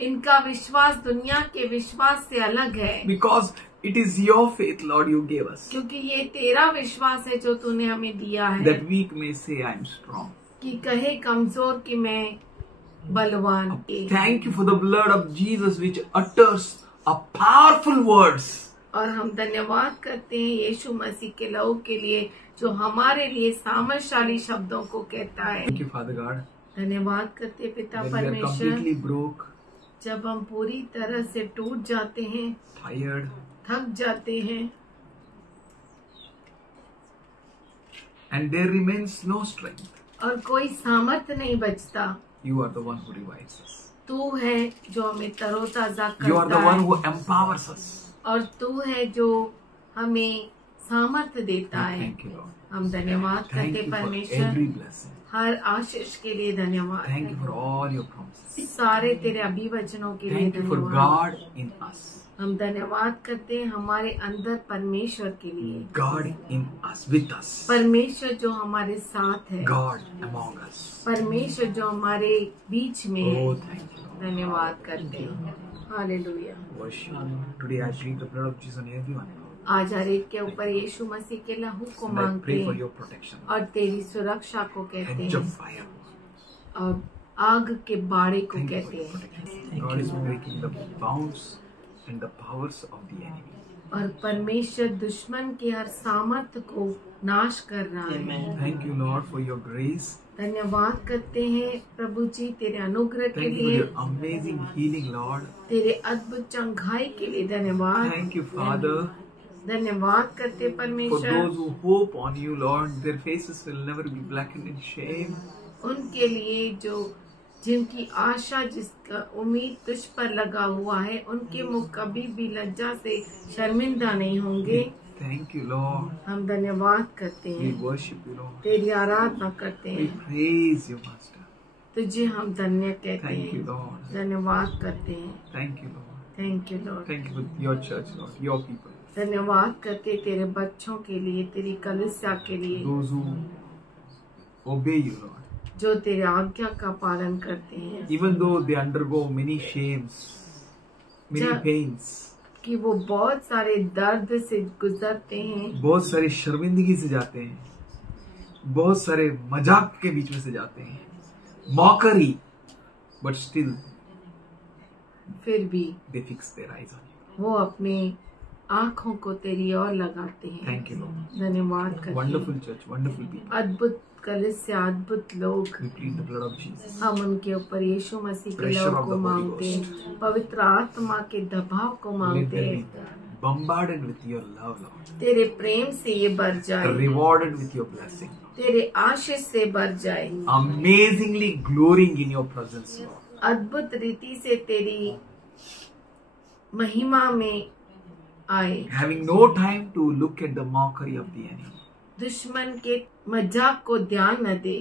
इनका विश्वास दुनिया के विश्वास से अलग है, because it is your faith, Lord, you gave us, क्योंकि ये तेरा विश्वास है जो तूने हमें दिया है, that we may say, I am strong. कि कहे कमजोर कि मैं बलवान। Thank you for the blood of Jesus which utters a powerful words. और हम धन्यवाद करते हैं यीशु मसीह के लहू के लिए जो हमारे लिए सामर्थशाली शब्दों को कहता है। Thank you, Father God. धन्यवाद करते हैं पिता When we are परमेश्वर, completely broke, जब हम पूरी तरह से टूट जाते हैं, tired, थक जाते हैं and there remains no strength, और कोई सामर्थ्य नहीं बचता, you are the one who revives us. तू है जो हमें तरोताजा You are the करता one है who empowers us. और तू है जो हमें सामर्थ्य देता है। Thank you, Lord. हम धन्यवाद Thank करते you for परमेश्वर, every blessing. हर आशीष के लिए धन्यवाद। Thank you for all your promises. सारे तेरे अभिवचनों के लिए Thank you for धन्यवाद। God in us. हम धन्यवाद करते हैं हमारे अंदर परमेश्वर के लिए, God in us, with us. परमेश्वर जो हमारे साथ है, God among us. परमेश्वर जो हमारे बीच में है। Oh, thank you, Lord. धन्यवाद करते हैं। Hallelujah. Worship. Today I plead the blood of Jesus on everyone. आज हर एक के ऊपर यीशु मसीह के लहू को And I मांगते pray for हैं your protection. और तेरी सुरक्षा को कहते Hedge of हैं fire. और आग के बाड़े को Thank you for कहते your हैं। protection. God is breaking the bounds and the powers of the enemy. और परमेश्वर दुश्मन के हर सामर्थ्य को नाश कर रहा है। Thank you, Lord, for your grace. धन्यवाद करते हैं प्रभु जी तेरे अनुग्रह के Thank you for लिए, your amazing healing, Lord. तेरे अद्भुत चंगाई के लिए धन्यवाद। Thank you, Father, धन्यवाद करते for परमेश्वर those who hope on you, Lord. Their faces will never be blackened in shame. उनके लिए जो जिनकी आशा जिसका उम्मीद तुझ पर लगा हुआ है, उनके मुख कभी भी लज्जा से शर्मिंदा नहीं होंगे। Thank you, Lord. हम धन्यवाद करते We हैं, worship you, Lord. तेरी आराधना करते We हैं, praise you, Master. तुझे हम धन्य कहते Thank you, हैं, Lord. धन्यवाद करते हैं। Thank you, Lord. Thank you Lord. Thank you for your church, Lord, your people. धन्यवाद करते तेरे बच्चों के लिए, तेरी कलीसिया के लिए Those who obey you, Lord. जो तेरे आज्ञा का पालन करते हैं, Even though they undergo many shames, many Ja- pains, कि वो बहुत सारे दर्द से गुजरते हैं, बहुत सारी शर्मिंदगी से जाते हैं, बहुत सारे मजाक के बीच में से जाते हैं, mockery, but still फिर भी they fix their eyes on you. वो अपने आँखों को तेरी ओर लगाते हैं। Thank you, Lord. धन्यवाद करते Wonderful हैं। church, wonderful people. अद्भुत कलीसिया, अद्भुत लोग, We plead the blood of Jesus. हम उनके ऊपर यीशु मसीह के Pressure लहू of को the Holy मांगते हैं, पवित्र आत्मा के दबाव को Let मांगते them हैं। be bombarded with your love, Lord. तेरे प्रेम से ये भर जाए, Rewarded with your blessing. तेरे आशीष से भर जाए, Amazingly glorying in your presence, Lord. अद्भुत रीति से तेरी महिमा में आए, Having no time to look at the mockery of the enemy. दुश्मन के मजाक को ध्यान न दे।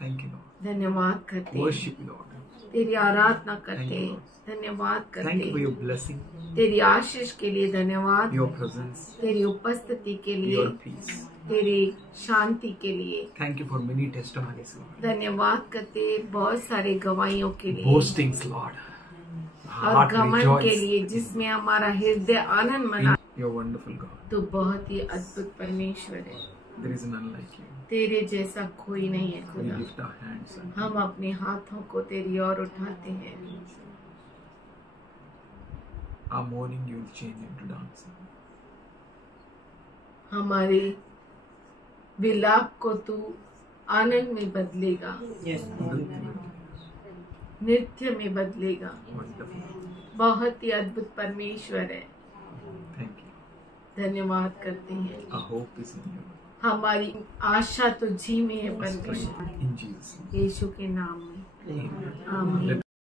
Thank you, Lord. धन्यवाद करते हैं, Worship you, Lord. तेरी आराधना करते Thank you, हैं, Lord. धन्यवाद करते Thank you for हैं, your blessing, तेरी आशीष के लिए धन्यवाद, your presence, तेरी उपस्थिति के लिए, your peace. तेरी शांति के लिए Thanक you for many testimonies, Lord. धन्यवाद करते हैं, बहुत सारे गवाहियों के लिए Boastings, Lord. और Heart घमंड के rejoice. लिए जिसमें हमारा हृदय आनंद मना। You're wonderful, God. तो बहुत ही अद्भुत परमेश्वर है, There is none like you. तेरे जैसा कोई नहीं है We खुदा। lift our hands and हम अपने हाथों को तेरी ओर उठाते हैं, our mourning you will change into dancing. हमारे विलाप को तू आनंद में बदलेगा, नृत्य में बदलेगा। Wonderful. बहुत ही अद्भुत परमेश्वर है, Thank you. धन्यवाद करते हैं। Our hope is in you. हमारी आशा तुझी में है Our परमेश्वर, strength in Jesus' name. यीशु के नाम में Amen. आमीन।